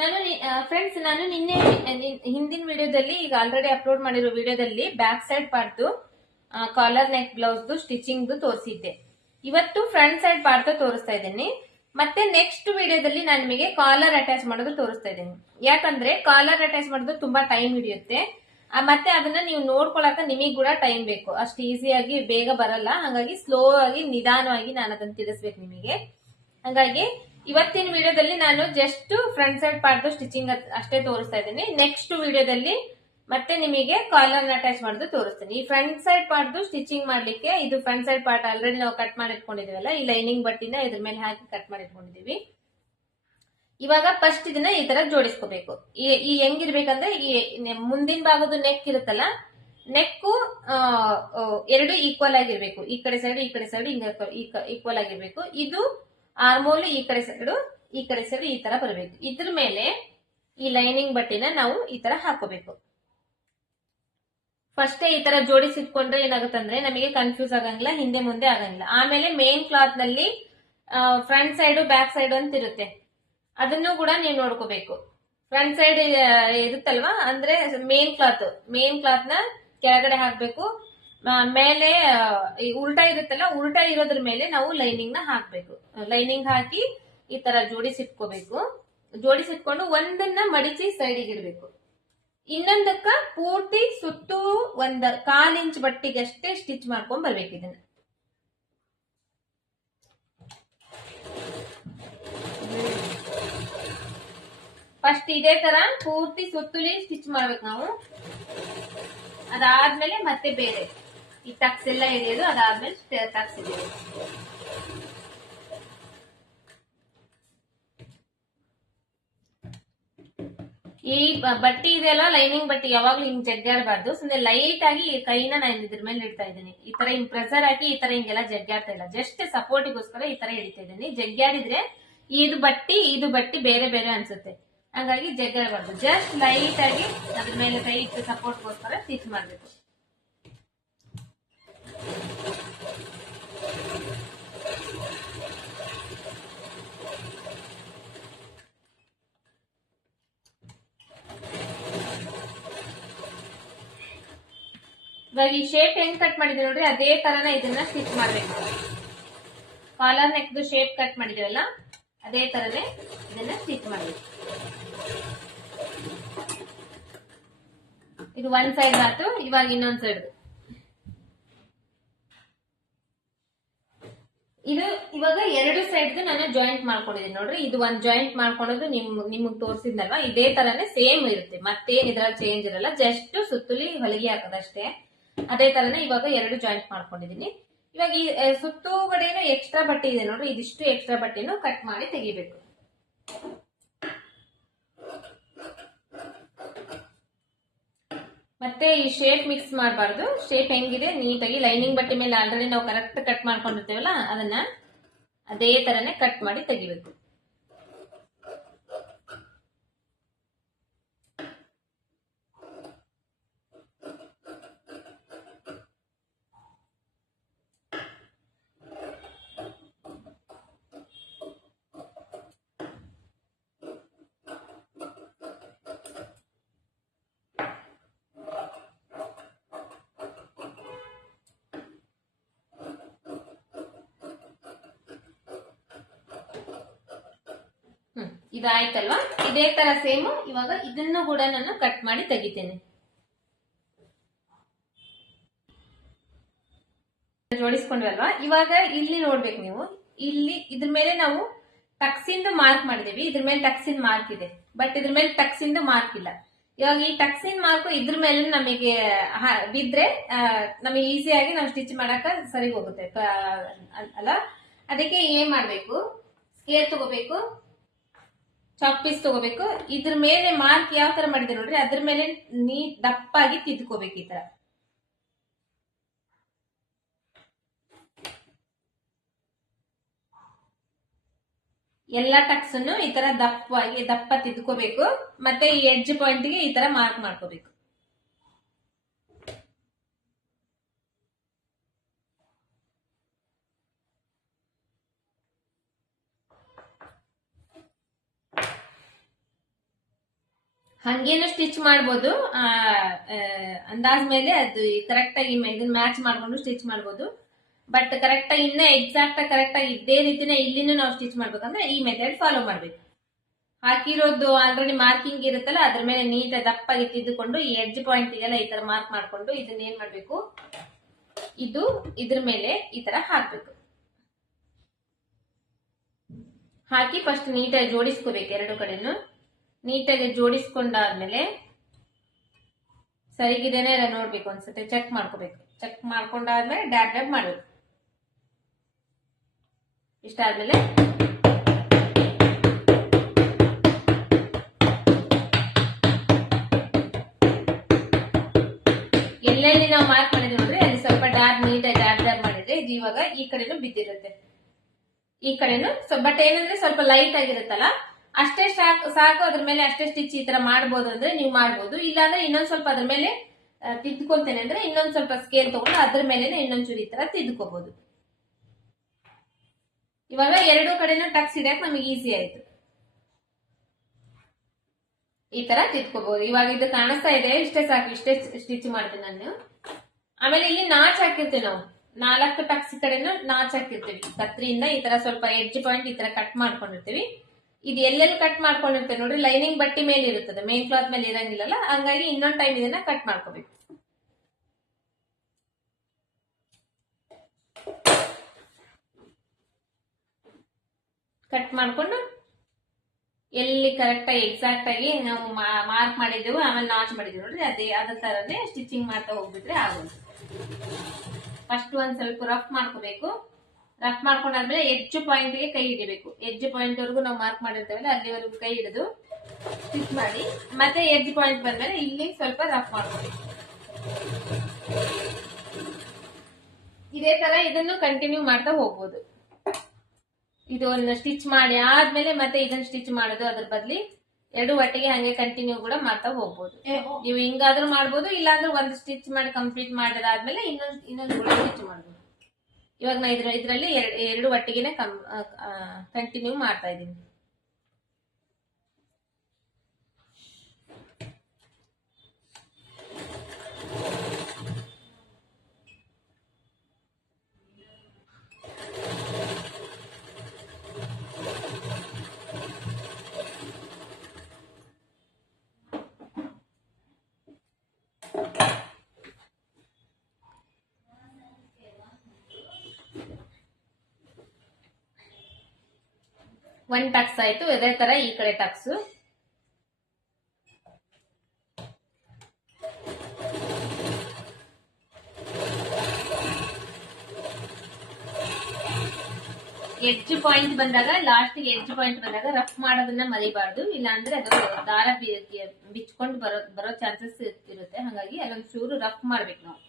ನಾನು ಫ್ರೆಂಡ್ಸ್ ನಾನು ನಿನ್ನೆ ಹಿಂದಿನ ವಿಡಿಯೋದಲ್ಲಿ ಈಗ ಆಲ್ರೆಡಿ ಅಪ್ಲೋಡ್ ಮಾಡಿರೋ ವಿಡಿಯೋದಲ್ಲಿ back side part collar neck blouse stitching ತೋರಿಸಿದ್ದೆ. ಇವತ್ತು ಫ್ರಂಟ್ ಸೈಡ್ ಪಾರ್ಟ್ ತೋರಿಸ್ತಾ ಇದ್ದೀನಿ. ಮತ್ತೆ ನೆಕ್ಸ್ಟ್ ವಿಡಿಯೋದಲ್ಲಿ ನಾನು ನಿಮಗೆ ಕಾಲರ್ ಅಟ್ಯಾಚ್ ಮಾಡೋದು ತೋರಿಸ್ತಾ ಇದ್ದೀನಿ. ಯಾಕಂದ್ರೆ ಕಾಲರ್ ಅಟ್ಯಾಚ್ ಮಾಡೋದು ತುಂಬಾ ಟೈಮ್ ಹಿಡಿಯುತ್ತೆ. ಮತ್ತೆ ಅದನ್ನ ನೀವು ನೋಡ್ಕೊಳಕ ನಿಮಗೆ ಕೂಡ ಟೈಮ್ ಬೇಕು. ಅಷ್ಟು ಈಸಿಯಾಗಿ ಬೇಗ ಬರಲ್ಲ. ಹಾಗಾಗಿ ಸ್ಲೋ ಆಗಿ ನಿಧಾನವಾಗಿ ನಾನು ಅದನ್ನ ತಿಳಿಸ್ಬೇಕು ನಿಮಗೆ. ಹಾಗಾಗಿ ಇವತ್ತಿನ ವಿಡಿಯೋದಲ್ಲಿ ನಾನು just front side part stitching ಅಷ್ಟೇ ತೋರಿಸ್ತಾ ಇದ್ದೀನಿ. ನೆಕ್ಸ್ಟ್ ವಿಡಿಯೋದಲ್ಲಿ ಮತ್ತೆ ನಿಮಗೆ ಕಾಲರ್ ಅಟ್ಯಾಚ್ ಮಾಡೋದು ತೋರಿಸ್ತೀನಿ. ಈ ಫ್ರಂಟ್ ಸೈಡ್ ಪಾರ್ಟ್ ಸ್ಟಿಚಿಂಗ್ ಮಾಡ್ಲಿಕ್ಕೆ ಇದು ಫ್ರಂಟ್ ಸೈಡ್ ಪಾರ್ಟ್ ಆಲ್ರೆಡಿ ನಾವು ಕಟ್ ಮಾಡಿ ಇಟ್ಕೊಂಡಿದೀವಲ್ಲ, ಈ ಲೈನಿಂಗ್ ಬಟ್ಟಿನ ಇದ್ರ ಮೇಲೆ ಹಾಕಿ ಕಟ್ ಮಾಡಿ ಇಟ್ಕೊಂಡಿದೀವಿ. ಇವಾಗ ಫಸ್ಟ್ ಇದನ್ನ ಈ ತರ ಜೋಡಿಸ್ಕೋಬೇಕು. ಈ ಹೆಂಗಿರ್ಬೇಕಂದ್ರೆ ಈ ಮುಂದಿನ ಭಾಗದ ನೆಕ್ ಇರುತ್ತಲ್ಲ, ನೆಕ್ಕು ಎರಡು ಈಕ್ವಲ್ ಆಗಿರ್ಬೇಕು. ಈ ಕಡೆ ಸೈಡ್ ಈ ಕಡೆ ಸೈಡ್ ಈಕ್ವಲ್ ಆಗಿರ್ಬೇಕು. ಇದು ಆರ್ಮೋಲ್ ಈ ಕಡೆ ಸೈಡ್ ಈ ತರ ಬರಬೇಕು. ಇದ್ರ ಮೇಲೆ ಈ ಲೈನಿಂಗ್ ಬಟ್ಟೆನ ನಾವು ಈ ತರ ಹಾಕೋಬೇಕು. ಫಸ್ಟ್ ಈ ತರ ಜೋಡಿಸಿಟ್ಕೊಂಡ್ರೆ ಏನಾಗುತ್ತಂದ್ರೆ ನಮಗೆ ಕನ್ಫ್ಯೂಸ್ ಆಗಂಗಿಲ್ಲ, ಹಿಂದೆ ಮುಂದೆ ಆಗಂಗಿಲ್ಲ. ಆಮೇಲೆ ಮೇನ್ ಕ್ಲಾತ್ ನಲ್ಲಿ ಫ್ರಂಟ್ ಸೈಡ್ ಬ್ಯಾಕ್ ಸೈಡ್ ಅಂತ ಇರುತ್ತೆ, ಅದನ್ನು ಕೂಡ ನೀವು ನೋಡ್ಕೋಬೇಕು. ಫ್ರಂಟ್ ಸೈಡ್ ಇರುತ್ತಲ್ವಾ, ಅಂದ್ರೆ ಮೇನ್ ಕ್ಲಾತ್ ನ ಕೆಳಗಡೆ ಹಾಕ್ಬೇಕು. ಮೇಲೆ ಉಲ್ಟಾ ಇರುತ್ತಲ್ಲ, ಉಲ್ಟಾ ಇರೋದ್ರ ಮೇಲೆ ನಾವು ಲೈನಿಂಗ್ ನ ಹಾಕ್ಬೇಕು. ಲೈನಿಂಗ್ ಹಾಕಿ ಈ ತರ ಜೋಡಿಸಿಟ್ಕೊಂಡು ಒಂದನ್ನ ಮಡಿಚಿ ಸೈಡಿಗೆ ಇಡಬೇಕು. ಇನ್ನೊಂದಕ್ಕ ಪೂರ್ತಿ ಸುತ್ತು 1/4 ಇಂಚ್ ಬಟ್ಟಿಗಷ್ಟೇ ಸ್ಟಿಚ್ ಮಾಡ್ಕೊಂಡ್ ಬರ್ಬೇಕು. ಇದನ್ನ ಫಸ್ಟ್ ಇದೇ ತರ ಪೂರ್ತಿ ಸುತ್ತಲಿ ಸ್ಟಿಚ್ ಮಾಡ್ಬೇಕು ನಾವು. ಅದಾದ್ಮೇಲೆ ಮತ್ತೆ ಬೇರೆ ಈ ಟಕ್ಸ್ ಎಲ್ಲ ಹಿಡಿಯೋದು, ಅದಾದ್ಮೇಲೆ ಟಕ್ಸ್ ಹಿಡಿಯೋದು. ಈ ಬಟ್ಟಿ ಇದೆಯಲ್ಲ, ಲೈನಿಂಗ್ ಬಟ್ಟಿ ಯಾವಾಗ್ಲೂ ಹಿಂಗ್ ಜಗ್ಗಾಡಬಾರ್ದು. ಸುಮ್ಮನೆ ಲೈಟ್ ಆಗಿ ಕೈನ ನಾನು ಇದ್ರ ಮೇಲೆ ಇಡ್ತಾ ಇದ್ದೀನಿ. ಈ ತರ ಹಿಂಗ್ ಪ್ರೆಸರ್ ಹಾಕಿ ಈ ತರ ಹಿಂಗೆಲ್ಲ ಜಗ್ಗಾಡ್ತಾ ಇಲ್ಲ, ಜಸ್ಟ್ ಸಪೋರ್ಟಿಗೋಸ್ಕರ ಈ ತರ ಹಿಡಿತಾ ಇದ್ದೀನಿ. ಜಗ್ಗಾಡಿದ್ರೆ ಇದು ಬಟ್ಟಿ ಬೇರೆ ಬೇರೆ ಅನ್ಸುತ್ತೆ. ಹಾಗಾಗಿ ಜಗ್ಗಾಡಬಾರ್ದು, ಜಸ್ಟ್ ಲೈಟ್ ಆಗಿ ಅದ್ರ ಮೇಲೆ ಕೈ ಇಟ್ಟು ಸಪೋರ್ಟ್ಗೋಸ್ಕರ ಸ್ಟಿಚ್ ಮಾಡ್ಬೇಕು. ಇವಾಗ ಈ ಶೇಪ್ ಹೆಂಗ್ ಕಟ್ ಮಾಡಿದ್ವಿ ನೋಡ್ರಿ, ಅದೇ ತರನ ಇದನ್ನ ಸ್ಟಿಚ್ ಮಾಡ್ಬೇಕು. ಕಾಲರ್ ನೆಕ್ ಶೇಪ್ ಕಟ್ ಮಾಡಿದೀವಲ್ಲ, ಅದೇ ತರನೇ ಇದನ್ನ ಸ್ಟಿಚ್ ಮಾಡ್ಬೇಕು. ಇದು ಒಂದ್ ಸೈಡ್ ಆಯ್ತು. ಇವಾಗ ಇನ್ನೊಂದ್ ಸೈಡ್ ಇದು ಇವಾಗ ಎರಡು ಸೈಡ್ ನಾನು ಜಾಯಿಂಟ್ ಮಾಡ್ಕೊಂಡಿದ್ದೀನಿ ನೋಡ್ರಿ. ಇದು ಒಂದ್ ಜಾಯಿಂಟ್ ಮಾಡ್ಕೊಳ್ಳೋದು ನಿಮಗ್ ತೋರಿಸಿದ್ನಲ್ವಾ, ಇದೇ ತರನೇ ಸೇಮ್ ಇರುತ್ತೆ. ಮತ್ತೇನ್ ಇದ್ರಲ್ಲಿ ಚೇಂಜ್ ಇರಲ್ಲ, ಜಸ್ಟ್ ಸುತ್ತಲಿ ಹೊಲಿಗೆ ಹಾಕೋದಷ್ಟೇ. ಅದೇ ತರನೇ ಇವಾಗ ಎರಡು ಜಾಯಿಂಟ್ ಮಾಡ್ಕೊಂಡಿದೀನಿ. ಇವಾಗ ಈ ಸುತ್ತುಗಡೆನೂ ಎಕ್ಸ್ಟ್ರಾ ಬಟ್ಟೆ ಇದೆ ನೋಡ್ರಿ, ಇದಿಷ್ಟು ಎಕ್ಸ್ಟ್ರಾ ಬಟ್ಟೆನೂ ಕಟ್ ಮಾಡಿ ತೆಗಿಬೇಕು. ಮತ್ತೆ ಈ ಶೇಪ್ ಮಿಕ್ಸ್ ಮಾಡಬಾರ್ದು. ಶೇಪ್ ಹೆಂಗಿದೆ ನೀಟಾಗಿ ಲೈನಿಂಗ್ ಬಟ್ಟೆ ಮೇಲೆ ಆಲ್ರೆಡಿ ನಾವು ಕರೆಕ್ಟ್ ಕಟ್ ಮಾಡ್ಕೊಂಡಿರ್ತೇವಲ್ಲ, ಅದನ್ನ ಅದೇ ತರನೇ ಕಟ್ ಮಾಡಿ ತೆಗಿಬೇಕು. ಇದಾಯ್ತಲ್ವಾ, ಇದೇ ತರ ಸೇಮ್ ಇವಾಗ ಇದನ್ನು ಕೂಡ ನಾನು ಕಟ್ ಮಾಡಿ ತೆಗಿತೇನೆ. ಜೋಡಿಸ್ಕೊಂಡ್ವಲ್ವಾ, ಇವಾಗ ಇಲ್ಲಿ ನೋಡ್ಬೇಕು ನೀವು. ಇಲ್ಲಿ ಇದ್ರ ಮೇಲೆ ನಾವು ಟಕ್ಸಿಂದು ಮಾರ್ಕ್ ಮಾಡಿದೀವಿ. ಇದ್ರ ಮೇಲೆ ಟಕ್ಸಿನ್ ಮಾರ್ಕ್ ಇದೆ, ಬಟ್ ಇದ್ರ ಮೇಲೆ ಟಕ್ಸಿಂದು ಮಾರ್ಕ್ ಇಲ್ಲ. ಇವಾಗ ಈ ಟಕ್ಸಿನ್ ಮಾರ್ಕ್ ಇದ್ರ ಮೇಲೆ ನಮಗೆ ಬಿದ್ರೆ ನಮಗೆ ಈಸಿಯಾಗಿ ನಾವು ಸ್ಟಿಚ್ ಮಾಡಕ ಸರಿ ಹೋಗುತ್ತೆ ಅಲ್ಲ. ಅದಕ್ಕೆ ಏನ್ ಮಾಡ್ಬೇಕು, ಸ್ಕೇಲ್ ತಗೋಬೇಕು, ಚಾಕ್ ಪೀಸ್ ತಗೋಬೇಕು. ಇದ್ರ ಮೇಲೆ ಮಾರ್ಕ್ ಯಾವ ತರ ಮಾಡಿದೆ ನೋಡ್ರಿ, ಅದ್ರ ಮೇಲೆ ದಪ್ಪಾಗಿ ತಿದ್ಕೋಬೇಕು. ಈ ತರ ಎಲ್ಲಾ ಟಕ್ಸ್ ಅನ್ನು ಈ ತರ ದಪ್ಪ ತಿದ್ಕೋಬೇಕು. ಮತ್ತೆ ಈ ಎಡ್ಜ್ ಪಾಯಿಂಟ್ ಗೆ ಈ ತರ ಮಾರ್ಕ್ ಮಾಡ್ಕೋಬೇಕು. ಹಂಗೇನು ಸ್ಟಿಚ್ ಮಾಡ್ಬೋದು. ಅಂದಾಜ್ ಮೇಲೆ ಅದು ಕರೆಕ್ಟ್ ಆಗಿ ಇದನ್ನ ಮ್ಯಾಚ್ ಮಾಡ್ಕೊಂಡು ಸ್ಟಿಚ್ ಮಾಡ್ಬೋದು. ಬಟ್ ಕರೆಕ್ಟ್ ಆಗಿ ಇನ್ನೂ ಎಕ್ಸಾಕ್ಟ್ ಆಗಿ ಕರೆಕ್ಟ್ ಆಗಿ ಇದೇ ರೀತಿನೇ ಇಲ್ಲಿನೂ ನಾವು ಸ್ಟಿಚ್ ಮಾಡ್ಬೇಕಂದ್ರೆ ಈ ಮೆಥಡ್ ಫಾಲೋ ಮಾಡ್ಬೇಕು. ಹಾಕಿರೋದು ಆಲ್ರೆಡಿ ಮಾರ್ಕಿಂಗ್ ಇರುತ್ತಲ್ಲ, ಅದ್ರ ಮೇಲೆ ನೀಟಾಗಿ ದಪ್ಪಾಗಿ ತಿದ್ದುಕೊಂಡು ಈ ಎಡ್ಜ್ ಪಾಯಿಂಟ್ಗೆಲ್ಲ ಈ ತರ ಮಾರ್ಕ್ ಮಾಡ್ಕೊಂಡು ಇದನ್ನ ಏನ್ ಮಾಡ್ಬೇಕು, ಇದು ಇದ್ರ ಮೇಲೆ ಈ ತರ ಹಾಕ್ಬೇಕು. ಹಾಕಿ ಫಸ್ಟ್ ನೀಟಾಗಿ ಜೋಡಿಸ್ಕೋಬೇಕು. ಎರಡು ಕಡೆನು ನೀಟಾಗಿ ಜೋಡಿಸ್ಕೊಂಡಾದ್ಮೇಲೆ ಸರಿಗಿದೇನೆ ಎಲ್ಲ ನೋಡ್ಬೇಕು, ಒಂದ್ಸತಿ ಚೆಕ್ ಮಾಡ್ಕೋಬೇಕು. ಚೆಕ್ ಮಾಡ್ಕೊಂಡಾದ್ಮೇಲೆ ಡ್ಯಾಬ್ ಡ್ಯಾಬ್ ಮಾಡ್ಬೇಕು. ಇಷ್ಟ ಆದ್ಮೇಲೆ ಎಲ್ಲೆಲ್ಲಿ ನಾವು ಮಾರ್ಕ್ ಮಾಡಿದ್ವಿ ನೋಡ್ರಿ, ಅಲ್ಲಿ ಸ್ವಲ್ಪ ಡ್ಯಾಬ್ ನೀಟಾಗಿ ಡ್ಯಾಬ್ ಡ್ಯಾಬ್ ಮಾಡಿದ್ರೆ ಇದು ಇವಾಗ ಈ ಕಡೆನೂ ಬಿದ್ದಿರುತ್ತೆ, ಈ ಕಡೆನು. ಬಟ್ ಏನಂದ್ರೆ ಸ್ವಲ್ಪ ಲೈಟ್ ಆಗಿರುತ್ತಲ್ಲ, ಅಷ್ಟೇ ಸಾಕು. ಅದ್ರ ಮೇಲೆ ಅಷ್ಟೇ ಸ್ಟಿಚ್ ಈ ತರ ಮಾಡ್ಬೋದು ಅಂದ್ರೆ ನೀವು ಮಾಡ್ಬೋದು. ಇಲ್ಲಾಂದ್ರೆ ಇನ್ನೊಂದ್ ಸ್ವಲ್ಪ ಅದ್ರ ಮೇಲೆ ತಿದ್ದುಕೊಂತೇನೆ ಅಂದ್ರೆ ಇನ್ನೊಂದ್ ಸ್ವಲ್ಪ ಸ್ಕೇಲ್ ತಗೊಂಡು ಅದ್ರ ಮೇಲೆ ಇನ್ನೊಂಚೂರು ಈ ತರ ತಿದ್ದುಕೋಬಹುದು. ಇವಾಗ ಎರಡೂ ಕಡೆನೂ ಟಕ್ಸ್ ಹಿಡಿಯಕ್ ನಮಗೆ ಈಸಿ ಆಯ್ತು. ಈ ತರ ತಿದ್ಕೋಬಹುದು. ಇವಾಗ ಇದು ಕಾಣಿಸ್ತಾ ಇದೆ, ಇಷ್ಟೇ ಸಾಕು, ಇಷ್ಟೇ ಸ್ಟಿಚ್ ಮಾಡ್ತೀನಿ ನಾನು. ಆಮೇಲೆ ಇಲ್ಲಿ ನಾಚ್ ಹಾಕಿರ್ತೀವಿ ನಾವು, 4 ಟಕ್ಸ್ ಕಡೆನೂ ನಾಚ್ ಹಾಕಿರ್ತೀವಿ ಕತ್ರಿಯಿಂದ. ಈ ತರ ಸ್ವಲ್ಪ ಎಡ್ಜ್ ಪಾಯಿಂಟ್ ಈ ತರ ಕಟ್ ಮಾಡ್ಕೊಂಡಿರ್ತೀವಿ. ಇದು ಎಲ್ಲೆಲ್ಲಿ ಕಟ್ ಮಾಡ್ಕೊಂಡಿರ್ತೇವೆ ನೋಡ್ರಿ, ಲೈನಿಂಗ್ ಬಟ್ಟೆ ಮೇಲೆ ಇರುತ್ತದೆ, ಮೇನ್ ಕ್ಲಾತ್ ಮೇಲೆ ಇರಂಗಿಲ್ಲಲ್ಲ. ಹಂಗಾಗಿ ಇನ್ನೊಂದ್ ಟೈಮ್ ಇದನ್ನ ಕಟ್ ಮಾಡ್ಕೋಬೇಕು. ಕಟ್ ಮಾಡ್ಕೊಂಡು ಎಲ್ಲಿ ಕರೆಕ್ಟ್ ಆಗಿ ಎಕ್ಸಾಕ್ಟ್ ಆಗಿ ನಾವು ಮಾರ್ಕ್ ಮಾಡಿದ್ದೆವು ಆಮೇಲೆ ನಾಚ್ ಮಾಡಿದ್ವಿ ನೋಡ್ರಿ, ಅದೇ ತರನೇ ಸ್ಟಿಚಿಂಗ್ ಮಾಡ್ತಾ ಹೋಗ್ಬಿಟ್ರೆ ಆಗೋದು. ಫಸ್ಟ್ ಒಂದ್ ಸ್ವಲ್ಪ ರಫ್ ಮಾಡ್ಕೋಬೇಕು. ರಫ್ ಮಾಡ್ಕೊಂಡಾದ್ಮೇಲೆ ಎಡ್ಜ್ ಪಾಯಿಂಟ್ ಗೆ ಕೈ ಹಿಡಿಬೇಕು. ಎಡ್ಜ್ ಪಾಯಿಂಟ್ ವರೆಗೂ ನಾವು ಮಾರ್ಕ್ ಮಾಡಿರ್ತೇವಲ್ಲ ಅಲ್ಲಿವರೆಗೂ ಕೈ ಹಿಡಿದು ಸ್ಟಿಚ್ ಮಾಡಿ, ಮತ್ತೆ ಎಡ್ಜ್ ಪಾಯಿಂಟ್ ಬಂದ್ಮೇಲೆ ಇಲ್ಲಿ ಸ್ವಲ್ಪ ರಫ್ ಮಾಡ್ಕೋಬೇಕು. ಇದೇ ತರ ಇದನ್ನು ಕಂಟಿನ್ಯೂ ಮಾಡ್ತಾ ಹೋಗ್ಬೋದು. ಇದು ಒಂದು ಸ್ಟಿಚ್ ಮಾಡಿ ಆದ್ಮೇಲೆ ಮತ್ತೆ ಇದನ್ನ ಸ್ಟಿಚ್ ಮಾಡೋದು, ಅದ್ರ ಬದ್ಲಿ ಎರಡು ಒಟ್ಟಿಗೆ ಹಂಗೆ ಕಂಟಿನ್ಯೂ ಕೂಡ ಮಾಡ್ತಾ ಹೋಗ್ಬೋದು. ನೀವು ಹಿಂಗಾದ್ರೂ ಮಾಡ್ಬೋದು, ಇಲ್ಲಾಂದ್ರೆ ಒಂದು ಸ್ಟಿಚ್ ಮಾಡಿ ಕಂಪ್ಲೀಟ್ ಮಾಡಿದಾದ್ಮೇಲೆ ಇನ್ನೊಂದು ಕೂಡ ಸ್ಟಿಚ್ ಮಾಡ್ಬೋದು. ಇವಾಗ ನಾ ಇದ್ರಲ್ಲಿ ಎರಡು ಒಟ್ಟಿಗೆನೆ ಕಂಟಿನ್ಯೂ ಮಾಡ್ತಾ ಇದ್ದೀನಿ. ಒಂದ್ ಟಕ್ಸ್ ಆಯ್ತು. ಇದೇ ತರ ಈ ಕಡೆ ಟಕ್ಸ್. ಎಡ್ಜ್ ಪಾಯಿಂಟ್ ಬಂದಾಗ, ಲಾಸ್ಟ್ ಎಡ್ಜ್ ಪಾಯಿಂಟ್ ಬಂದಾಗ ರಫ್ ಮಾಡೋದನ್ನ ಮರಿಬಾರ್ದು, ಇಲ್ಲಾಂದ್ರೆ ಅದು ದಾರ ಬಿಚ್ಕೊಂಡು ಬರೋ ಚಾನ್ಸಸ್ ಇರುತ್ತೆ. ಹಾಗಾಗಿ ಅಲ್ಲೊಂದ್ ಚೂರು ರಫ್ ಮಾಡ್ಬೇಕು ನಾವು.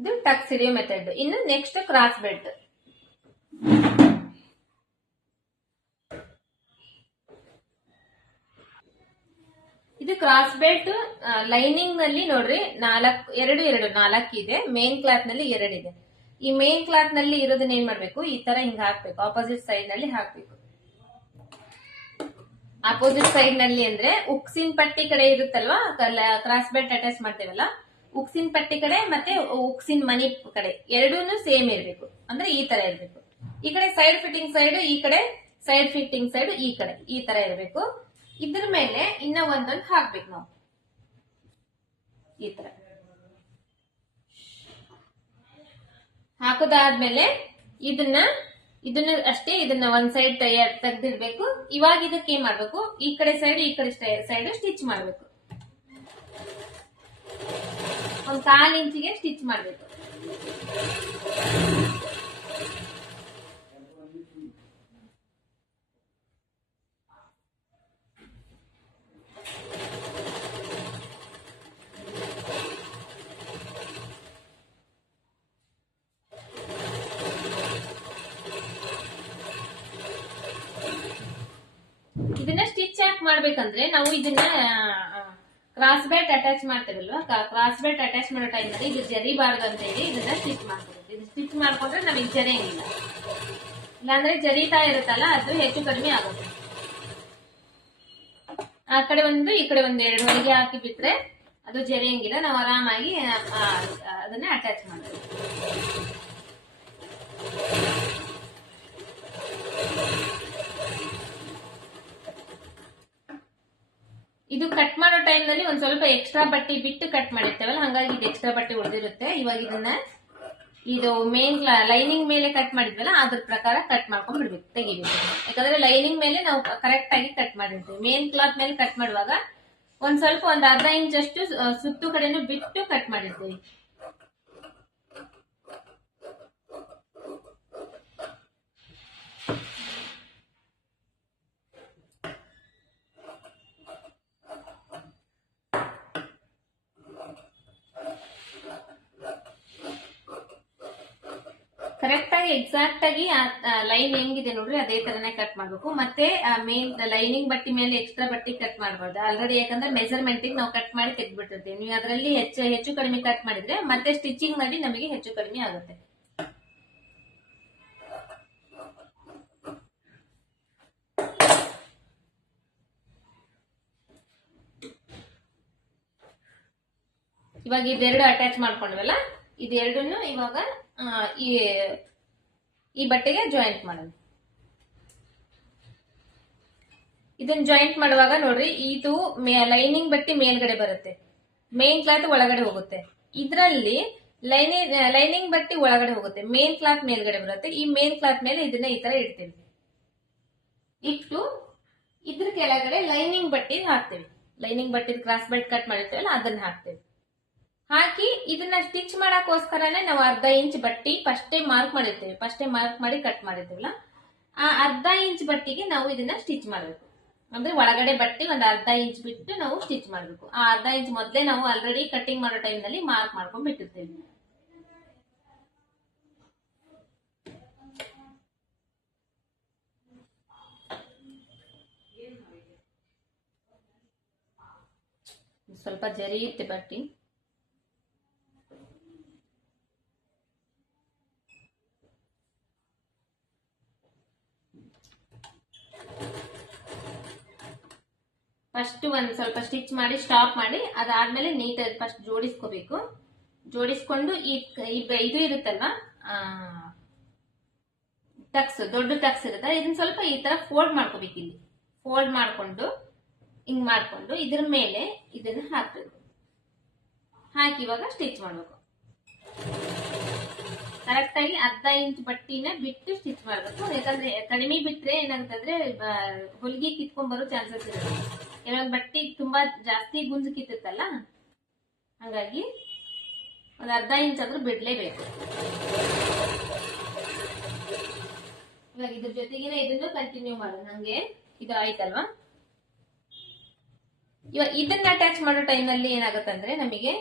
ಇದು ಟಕ್ಸ್ ಹಿಡಿಯೋ ಮೆಥಡ್. ಇನ್ನು ನೆಕ್ಸ್ಟ್ ಕ್ರಾಸ್ ಬೆಲ್ಟ್. ಇದು ಕ್ರಾಸ್ ಬೆಲ್ಟ್ ಲೈನಿಂಗ್ ನಲ್ಲಿ ನೋಡ್ರಿ 4 ಇದೆ. ಮೇನ್ ಕ್ಲಾತ್ ನಲ್ಲಿ 2 ಇದೆ. ಈ ಮೇನ್ ಕ್ಲಾತ್ ನಲ್ಲಿ ಇರೋದನ್ನ ಏನ್ ಮಾಡ್ಬೇಕು, ಈ ತರ ಹಿಂಗ್ ಹಾಕ್ಬೇಕು. ಆಪೋಸಿಟ್ ಸೈಡ್ ನಲ್ಲಿ ಹಾಕ್ಬೇಕು. ಆಪೋಸಿಟ್ ಸೈಡ್ ನಲ್ಲಿ ಅಂದ್ರೆ ಉಕ್ಸಿನ ಪಟ್ಟಿ ಕಡೆ ಇರುತ್ತಲ್ವಾ, ಕ್ರಾಸ್ ಬೆಲ್ಟ್ ಅಟ್ಯಾಚ್ ಮಾಡ್ತೇವಲ್ಲ, ಉಕ್ಸಿನ ಪಟ್ಟಿ ಕಡೆ ಮತ್ತೆ ಉಕ್ಸಿನ ಮಣಿ ಕಡೆ ಎರಡೂನು ಸೇಮ್ ಇರ್ಬೇಕು. ಅಂದ್ರೆ ಈ ತರ ಇರ್ಬೇಕು. ಈ ಕಡೆ ಸೈಡ್ ಫಿಟ್ಟಿಂಗ್ ಸೈಡ್, ಈ ಕಡೆ ಸೈಡ್ ಫಿಟ್ಟಿಂಗ್ ಸೈಡ್, ಈ ಕಡೆ ಈ ತರ ಇರಬೇಕು. ಇದ್ರ ಮೇಲೆ ಇನ್ನ ಒಂದೊಂದು ಹಾಕ್ಬೇಕು ನಾವು. ಈ ತರ ಹಾಕೋದಾದ್ಮೇಲೆ ಇದನ್ನ ಅಷ್ಟೇ, ಇದನ್ನ ಒಂದ್ ಸೈಡ್ ತೆಗ್ದಿರ್ಬೇಕು. ಇವಾಗ ಇದಕ್ಕೆ ಏನ್ ಮಾಡ್ಬೇಕು, ಈ ಕಡೆ ಸೈಡ್ ಈ ಕಡೆ ಸೈಡ್ ಸ್ಟಿಚ್ ಮಾಡ್ಬೇಕು. 1/4 ಇಂಚಿಗೆ ಸ್ಟಿಚ್ ಮಾಡ್ಬೇಕು. ಇದನ್ನ ಸ್ಟಿಚ್ ಯಾಕೆ ಮಾಡ್ಬೇಕಂದ್ರೆ, ನಾವು ಇದನ್ನ ಕ್ರಾಸ್ ಬೆಲ್ಟ್ ಅಟ್ಯಾಚ್ ಮಾಡ್ತೇವಲ್ವಾ, ಕ್ರಾಸ್ ಬೆಲ್ಟ್ ಅಟ್ಯಾಚ್ ಮಾಡೋ ಟೈಮ್ ನಲ್ಲಿ ಇದು ಜರಿಬಾರ್ದು ಅಂತ ಹೇಳಿ ಇದನ್ನ ಸ್ಟಿಚ್ ಮಾಡ್ಕೋಬೇಕು. ಇದು ಸ್ಟಿಚ್ ಮಾಡ್ಕೊಂಡ್ರೆ ನಮಗೆ ಜರಿಯಂಗಿಲ್ಲ. ಇಲ್ಲಾಂದ್ರೆ ಜರಿತಾ ಇರುತ್ತಲ್ಲ, ಅದು ಹೆಚ್ಚು ಕಡಿಮೆ ಆಗುತ್ತೆ. ಆ ಕಡೆ ಒಂದು ಈ ಕಡೆ ಒಂದು 2 ಹೊಲಿಗೆ ಹಾಕಿ ಬಿಟ್ರೆ ಅದು ಜರಿಯಂಗಿಲ್ಲ. ನಾವು ಆರಾಮಾಗಿ ಅದನ್ನ ಅಟ್ಯಾಚ್ ಮಾಡ್ತೀವಿ. ಇದು ಕಟ್ ಮಾಡೋ ಟೈಮ್ ನಲ್ಲಿ ಒಂದ್ ಸ್ವಲ್ಪ ಎಕ್ಸ್ಟ್ರಾ ಬಟ್ಟೆ ಬಿಟ್ಟು ಕಟ್ ಮಾಡಿರ್ತೇವಲ್ಲ, ಹಂಗಾಗಿ ಇದು ಎಕ್ಸ್ಟ್ರಾ ಬಟ್ಟೆ ಉಳಿದಿರುತ್ತೆ. ಇವಾಗ ಇದನ್ನ ಇದು ಮೇನ್ ಲೈನಿಂಗ್ ಮೇಲೆ ಕಟ್ ಮಾಡಿದ್ವಲ್ಲ, ಅದ್ರ ಪ್ರಕಾರ ಕಟ್ ಮಾಡ್ಕೊಂಡ್ ಬಿಡ್ಬೇಕು, ತೆಗಿಬೇಕು. ಯಾಕಂದ್ರೆ ಲೈನಿಂಗ್ ಮೇಲೆ ನಾವು ಕರೆಕ್ಟ್ ಆಗಿ ಕಟ್ ಮಾಡಿರ್ತೀವಿ. ಮೇನ್ ಕ್ಲಾತ್ ಮೇಲೆ ಕಟ್ ಮಾಡುವಾಗ ಒಂದ್ ಸ್ವಲ್ಪ ಒಂದ್ ಅರ್ಧ ಇಂಚ್ ಅಷ್ಟು ಸುತ್ತು ಕಡೆನೂ ಬಿಟ್ಟು ಕಟ್ ಮಾಡಿರ್ತೀವಿ. ಕರೆಕ್ಟ್ ಆಗಿ ಎಕ್ಸಾಕ್ಟ್ ಆಗಿ ಲೈನ್ ಹೆಂಗಿದೆ ನೋಡ್ರಿ, ಅದೇ ತರನೇ ಕಟ್ ಮಾಡ್ಬೇಕು. ಮತ್ತೆ ಮೇನ್ ಲೈನಿಂಗ್ ಬಟ್ಟಿ ಮೇಲೆ ಎಕ್ಸ್ಟ್ರಾ ಬಟ್ಟಿ ಕಟ್ ಮಾಡಬಾರ್ದು ಆಲ್ರೆಡಿ. ಯಾಕಂದ್ರೆ ಮೆಜರ್ಮೆಂಟ್ ನಾವು ಕಟ್ ಮಾಡಿ ತೆಗೆದ್ಬಿಟ್ಟಿರ್ತೀವಿ. ನೀವು ಅದರಲ್ಲಿ ಹೆಚ್ಚು ಕಡಿಮೆ ಕಟ್ ಮಾಡಿದ್ರೆ ಮತ್ತೆ ಸ್ಟಿಚಿಂಗ್ ಮಾಡಿ ನಮಗೆ ಹೆಚ್ಚು ಕಡಿಮೆ ಆಗುತ್ತೆ. ಇವಾಗ ಇದೆರಡು ಅಟ್ಯಾಚ್ ಮಾಡ್ಕೊಂಡ್ವಲ್ಲ, ಇದೆರಡನ್ನು ಇವಾಗ ಈ ಬಟ್ಟೆಗೆ ಜಾಯಿಂಟ್ ಮಾಡೋದು. ಇದನ್ನ ಜಾಯಿಂಟ್ ಮಾಡುವಾಗ ನೋಡ್ರಿ, ಇದು ಲೈನಿಂಗ್ ಬಟ್ಟೆ ಮೇಲ್ಗಡೆ ಬರುತ್ತೆ, ಮೇನ್ ಕ್ಲಾತ್ ಒಳಗಡೆ ಹೋಗುತ್ತೆ. ಇದರಲ್ಲಿ ಲೈನಿಂಗ್ ಬಟ್ಟೆ ಒಳಗಡೆ ಹೋಗುತ್ತೆ, ಮೇನ್ ಕ್ಲಾತ್ ಮೇಲ್ಗಡೆ ಬರುತ್ತೆ. ಈ ಮೇನ್ ಕ್ಲಾತ್ ಮೇಲೆ ಇದನ್ನ ಈ ತರ ಇಡ್ತೀವಿ. ಇಟ್ಟು ಇದ್ರ ಕೆಳಗಡೆ ಲೈನಿಂಗ್ ಬಟ್ಟೆ ಹಾಕ್ತೇವೆ. ಲೈನಿಂಗ್ ಬಟ್ಟೆ ಕ್ರಾಸ್ ಬೆಲ್ಟ್ ಕಟ್ ಮಾಡಿರ್ತೇವಲ್ಲ, ಅದನ್ನ ಹಾಕ್ತೇವೆ. ಹಾಕಿ ಇದನ್ನ ಸ್ಟಿಚ್ ಮಾಡಕ್ಕೋಸ್ಕರನೇ ನಾವು ಅರ್ಧ ಇಂಚ್ ಬಟ್ಟಿ ಫಸ್ಟೇ ಮಾರ್ಕ್ ಮಾಡಿರ್ತೇವೆ. ಫಸ್ಟೇ ಮಾರ್ಕ್ ಮಾಡಿ ಕಟ್ ಮಾಡಿರ್ತೇವಲ್ಲ, ಆ ಅರ್ಧ ಇಂಚ್ ಬಟ್ಟಿಗೆ ನಾವು ಇದನ್ನ ಸ್ಟಿಚ್ ಮಾಡಬೇಕು. ಅಂದ್ರೆ ಒಳಗಡೆ ಬಟ್ಟೆ ಒಂದ್ ಅರ್ಧ ಇಂಚ್ ಬಿಟ್ಟು ನಾವು ಸ್ಟಿಚ್ ಮಾಡಬೇಕು. ಆ ಅರ್ಧ ಇಂಚ್ ಮೊದಲೇ ನಾವು ಆಲ್ರೆಡಿ ಕಟಿಂಗ್ ಮಾಡೋ ಟೈಮ್ ನಲ್ಲಿ ಮಾರ್ಕ್ ಮಾಡ್ಕೊಂಡ್ ಬಿಟ್ಟಿರ್ತೇವೆ. ಸ್ವಲ್ಪ ಜರಿಯುತ್ತೆ ಬಟ್ಟೆ. ಫಸ್ಟ್ ಒಂದ್ ಸ್ವಲ್ಪ ಸ್ಟಿಚ್ ಮಾಡಿ ಸ್ಟಾಪ್ ಮಾಡಿ, ಅದಾದ್ಮೇಲೆ ನೀಟಾಗಿ ಫಸ್ಟ್ ಜೋಡಿಸ್ಕೋಬೇಕು. ಜೋಡಿಸ್ಕೊಂಡು ಇದು ಇರುತ್ತಲ್ವಾ ಟಕ್ಸ್, ದೊಡ್ಡ ಟಕ್ಸ್ ಇರುತ್ತೆ, ಇದನ್ನ ಸ್ವಲ್ಪ ಈ ತರ ಫೋಲ್ಡ್ ಮಾಡ್ಕೋಬೇಕು. ಇಲ್ಲಿ ಫೋಲ್ಡ್ ಮಾಡ್ಕೊಂಡು ಹಿಂಗ್ ಮಾಡ್ಕೊಂಡು ಇದ್ರ ಮೇಲೆ ಇದನ್ನ ಹಾಕ್ಬೇಕು. ಹಾಕಿ ಇವಾಗ ಸ್ಟಿಚ್ ಮಾಡ್ಬೇಕು. ಕರೆಕ್ಟ್ ಆಗಿ ಅರ್ಧ ಇಂಚ್ ಬಟ್ಟಿನ ಬಿಟ್ಟು ಸ್ಟಿಚ್ ಮಾಡ್ಬೇಕು. ಯಾಕಂದ್ರೆ ಕಡಿಮೆ ಬಿಟ್ರೆ ಏನಾಗುತ್ತಂದ್ರೆ ಹೊಲಿಗೆ ಕಿತ್ಕೊಂಡ್ ಬರೋ ಚಾನ್ಸಸ್ ಇರುತ್ತೆ. ಕೆಲವೊಂದು ಬಟ್ಟೆ ತುಂಬಾ ಜಾಸ್ತಿ ಗುಂಜು ಕಿತ್ತಲ್ಲ, ಹಂಗಾಗಿ ಒಂದ್ ಅರ್ಧ ಇಂಚ್ ಆದ್ರೂ ಬಿಡ್ಲೇಬೇಕು. ಇವಾಗ ಇದ್ರ ಜೊತೆಗಿನ ಇದನ್ನು ಕಂಟಿನ್ಯೂ ಮಾಡೋಣ. ಹಂಗೆ ಇದು ಆಯ್ತಲ್ವಾ. ಇವಾಗ ಇದನ್ನ ಅಟ್ಯಾಚ್ ಮಾಡೋ ಟೈಮ್ ಅಲ್ಲಿ ಏನಾಗುತ್ತಂದ್ರೆ ನಮಗೆ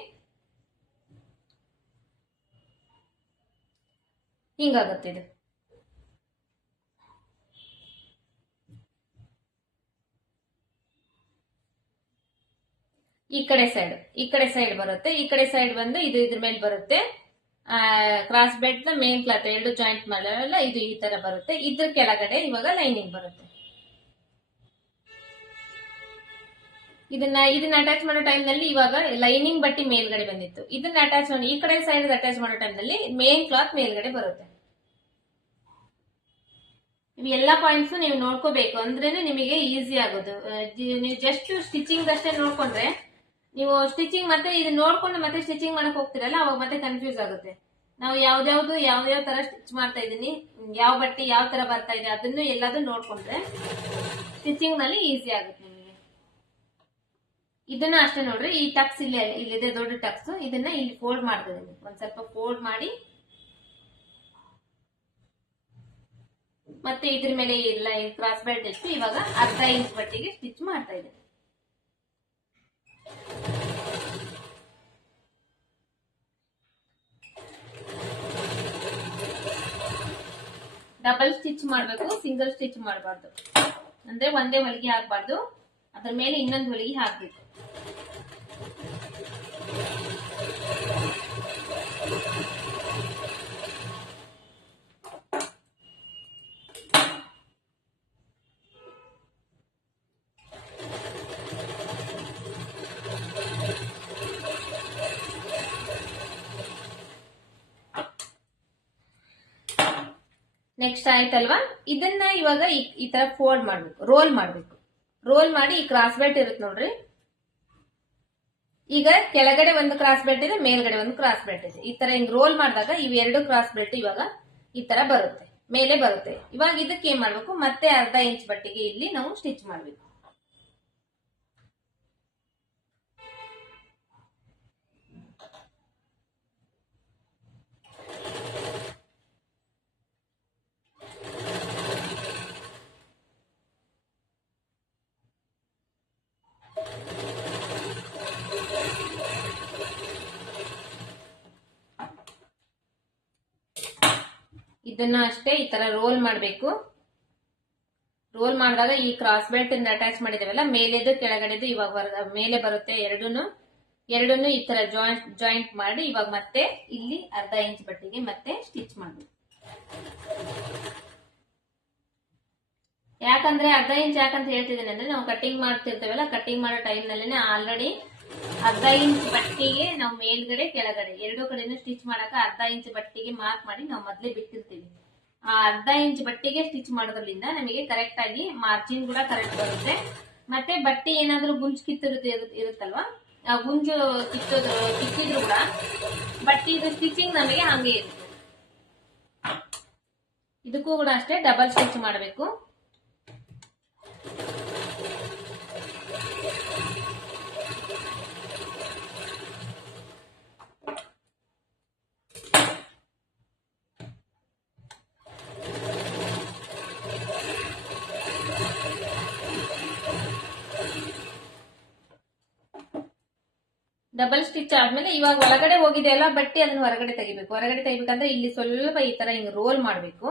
ಹಿಂಗಾಗುತ್ತೆ. ಇದು ಈ ಕಡೆ ಸೈಡ್ ಬರುತ್ತೆ, ಈ ಕಡೆ ಸೈಡ್ ಬಂದು ಇದು ಇದ್ರ ಮೇಲೆ ಬರುತ್ತೆ. ಕ್ರಾಸ್ ಬೆಲ್ಟ್ ನ ಮೇನ್ ಕ್ಲಾತ್ ಎರಡು ಜಾಯಿಂಟ್ ಮಾಡಲ್ಲ, ಇದು ಈ ತರ ಬರುತ್ತೆ. ಇದ್ರ ಕೆಳಗಡೆ ಇವಾಗ ಲೈನಿಂಗ್ ಬರುತ್ತೆ. ಇದನ್ನ ಅಟ್ಯಾಚ್ ಮಾಡೋ ಟೈಮ್ ನಲ್ಲಿ ಇವಾಗ ಲೈನಿಂಗ್ ಬಟ್ಟಿ ಮೇಲ್ಗಡೆ ಬಂದಿತ್ತು. ಇದನ್ನ ಅಟ್ಯಾಚ್ ಮಾಡಿ ಈ ಕಡೆ ಸೈಡ್ ಅಟ್ಯಾಚ್ ಮಾಡೋ ಟೈಮ್ ನಲ್ಲಿ ಮೇನ್ ಕ್ಲಾತ್ ಮೇಲ್ಗಡೆ ಬರುತ್ತೆ. ಎಲ್ಲಾ ಪಾಯಿಂಟ್ಸ್ ನೀವು ನೋಡ್ಕೋಬೇಕು, ಅಂದ್ರೇನೆ ನಿಮಗೆ ಈಸಿ ಆಗೋದು. ನೀವು ಜಸ್ಟ್ ಸ್ಟಿಚಿಂಗ್ ಅಷ್ಟೇ ನೋಡ್ಕೊಂಡ್ರೆ, ನೀವು ಸ್ಟಿಚಿಂಗ್ ಮತ್ತೆ ಇದನ್ನ ನೋಡ್ಕೊಂಡು ಮತ್ತೆ ಸ್ಟಿಚಿಂಗ್ ಮಾಡಕ್ ಹೋಗ್ತಿರಲ್ಲ, ಅವಾಗ ಮತ್ತೆ ಕನ್ಫ್ಯೂಸ್ ಆಗುತ್ತೆ. ನಾವು ಯಾವ್ಯಾವ ತರ ಸ್ಟಿಚ್ ಮಾಡ್ತಾ ಇದೀನಿ, ಯಾವ ಬಟ್ಟೆ ಯಾವ ತರ ಬರ್ತಾ ಇದೆ ಅದನ್ನು ಎಲ್ಲದನ್ನು ನೋಡ್ಕೊಂಡ್ರೆ ಸ್ಟಿಚಿಂಗ್ ನಲ್ಲಿ ಈಸಿ ಆಗುತ್ತೆ ನಿಮಗೆ. ಇದನ್ನ ಅಷ್ಟೇ ನೋಡ್ರಿ, ಈ ಟಕ್ಸ್ ಇಲ್ಲಿದೆ ದೊಡ್ಡ ಟಕ್ಸ್, ಇದನ್ನ ಇಲ್ಲಿ ಫೋಲ್ಡ್ ಮಾಡ್ತಿದ್ದೀನಿ. ಒಂದ್ ಸ್ವಲ್ಪ ಫೋಲ್ಡ್ ಮಾಡಿ ಮತ್ತೆ ಇದ್ರ ಮೇಲೆ ಇಲ್ಲ ಕ್ರಾಸ್ ಬೆಲ್ಟ್ ಇಟ್ಟು ಇವಾಗ ಅರ್ಧ ಇಂಚ್ ಬಟ್ಟಿಗೆ ಸ್ಟಿಚ್ ಮಾಡ್ತಾ ಇದ್ದೀನಿ. ಡಬಲ್ ಸ್ಟಿಚ್ ಮಾಡ್ಬೇಕು, ಸಿಂಗಲ್ ಸ್ಟಿಚ್ ಮಾಡಬಾರ್ದು. ಅಂದ್ರೆ ಒಂದೇ ಹೊಲಿಗೆ ಹಾಕ್ಬಾರ್ದು, ಅದ್ರ ಮೇಲೆ ಇನ್ನೊಂದು ಹೊಲಿಗೆ ಹಾಕ್ಬೇಕು. ನೆಕ್ಸ್ಟ್ ಆಯ್ತಲ್ವಾ, ಇದನ್ನ ಇವಾಗ ಈ ತರ ಫೋಲ್ಡ್ ಮಾಡ್ಬೇಕು, ರೋಲ್ ಮಾಡ್ಬೇಕು. ರೋಲ್ ಮಾಡಿ ಈ ಕ್ರಾಸ್ ಬೆಲ್ಟ್ ಇರುತ್ತೆ ನೋಡ್ರಿ, ಈಗ ಕೆಳಗಡೆ ಒಂದು ಕ್ರಾಸ್ ಬೆಲ್ಟ್ ಇದೆ, ಮೇಲ್ಗಡೆ ಒಂದು ಕ್ರಾಸ್ ಬೆಲ್ಟ್ ಇದೆ. ಈ ತರ ಹಿಂಗ್ ರೋಲ್ ಮಾಡಿದಾಗ ಇವೆರಡು ಕ್ರಾಸ್ ಬೆಲ್ಟ್ ಇವಾಗ ಈ ತರ ಬರುತ್ತೆ, ಮೇಲೆ ಬರುತ್ತೆ. ಇವಾಗ ಇದಕ್ಕೆ ಏನ್ ಮಾಡ್ಬೇಕು, ಮತ್ತೆ ಅರ್ಧ ಇಂಚ್ ಬಟ್ಟಿಗೆ ಇಲ್ಲಿ ನಾವು ಸ್ಟಿಚ್ ಮಾಡ್ಬೇಕು. ಇದನ್ನ ಅಷ್ಟೇ ಈ ತರ ರೋಲ್ ಮಾಡ್ಬೇಕು. ರೋಲ್ ಮಾಡಿದಾಗ ಈ ಕ್ರಾಸ್ ಬೆಲ್ಟ್ ಇಂದ ಅಟ್ಯಾಚ್ ಮಾಡಿದೇವಲ್ಲ, ಮೇಲೆದು ಕೆಳಗಡೆದು ಇವಾಗ ಮೇಲೆ ಬರುತ್ತೆ. ಎರಡನ್ನು ಈ ತರ ಜಾಯಿಂಟ್ ಮಾಡಿ ಇವಾಗ ಮತ್ತೆ ಇಲ್ಲಿ ಅರ್ಧ ಇಂಚ್ ಬಟ್ಟಿಗೆ ಮತ್ತೆ ಸ್ಟಿಚ್ ಮಾಡ್ಬೇಕು. ಯಾಕಂದ್ರೆ ಅರ್ಧ ಇಂಚ್ ಯಾಕಂತ ಹೇಳ್ತಿದ್ದೀನಿ ಅಂದ್ರೆ, ನಾವು ಕಟಿಂಗ್ ಮಾಡ್ತಿರ್ತೇವಲ್ಲ, ಕಟಿಂಗ್ ಮಾಡೋ ಟೈಮ್ ನಲ್ಲಿ ಆಲ್ರೆಡಿ ಅರ್ಧ ಇಂಚ್ ಬಟ್ಟಿಗೆ ನಾವು ಮೇಲ್ಗಡೆ ಕೆಳಗಡೆ ಎರಡು ಕಡೆನೂ ಸ್ಟಿಚ್ ಮಾಡಕ ಅರ್ಧ ಇಂಚ್ ಬಟ್ಟಿಗೆ ಮಾರ್ಕ್ ಮಾಡಿ ನಾವು ಮೊದ್ಲೇ ಬಿಟ್ಟಿರ್ತೀವಿ. ಆ ಅರ್ಧ ಇಂಚ್ ಬಟ್ಟಿಗೆ ಸ್ಟಿಚ್ ಮಾಡೋದ್ರಿಂದ ನಮಗೆ ಕರೆಕ್ಟ್ ಆಗಿ ಮಾರ್ಜಿನ್ ಕೂಡ ಕರೆಕ್ಟ್ ಬರುತ್ತೆ. ಮತ್ತೆ ಬಟ್ಟೆ ಏನಾದ್ರೂ ಗುಂಜು ಇರುತ್ತಲ್ವಾ, ಆ ಗುಂಜು ಕಿತ್ತಿದ್ರು ಕೂಡ ಬಟ್ಟೆ ಸ್ಟಿಚಿಂಗ್ ನಮಗೆ ಹಂಗೆ ಇರುತ್ತೆ. ಇದಕ್ಕೂ ಕೂಡ ಅಷ್ಟೇ ಡಬಲ್ ಸ್ಟಿಚ್ ಮಾಡಬೇಕು. ಡಬಲ್ ಸ್ಟಿಚ್ ಆದ್ಮೇಲೆ ಇವಾಗ ಒಳಗಡೆ ಹೋಗಿದೆ ಅಲ್ಲ ಬಟ್ಟೆ, ಅದನ್ನ ಹೊರಗಡೆ ತೆಗಿಬೇಕು. ಹೊರಗಡೆ ತೆಗಿಬೇಕಂದ್ರೆ ಇಲ್ಲಿ ಸ್ವಲ್ಪ ಈ ತರ ಹಿಂಗ್ ರೋಲ್ ಮಾಡ್ಬೇಕು.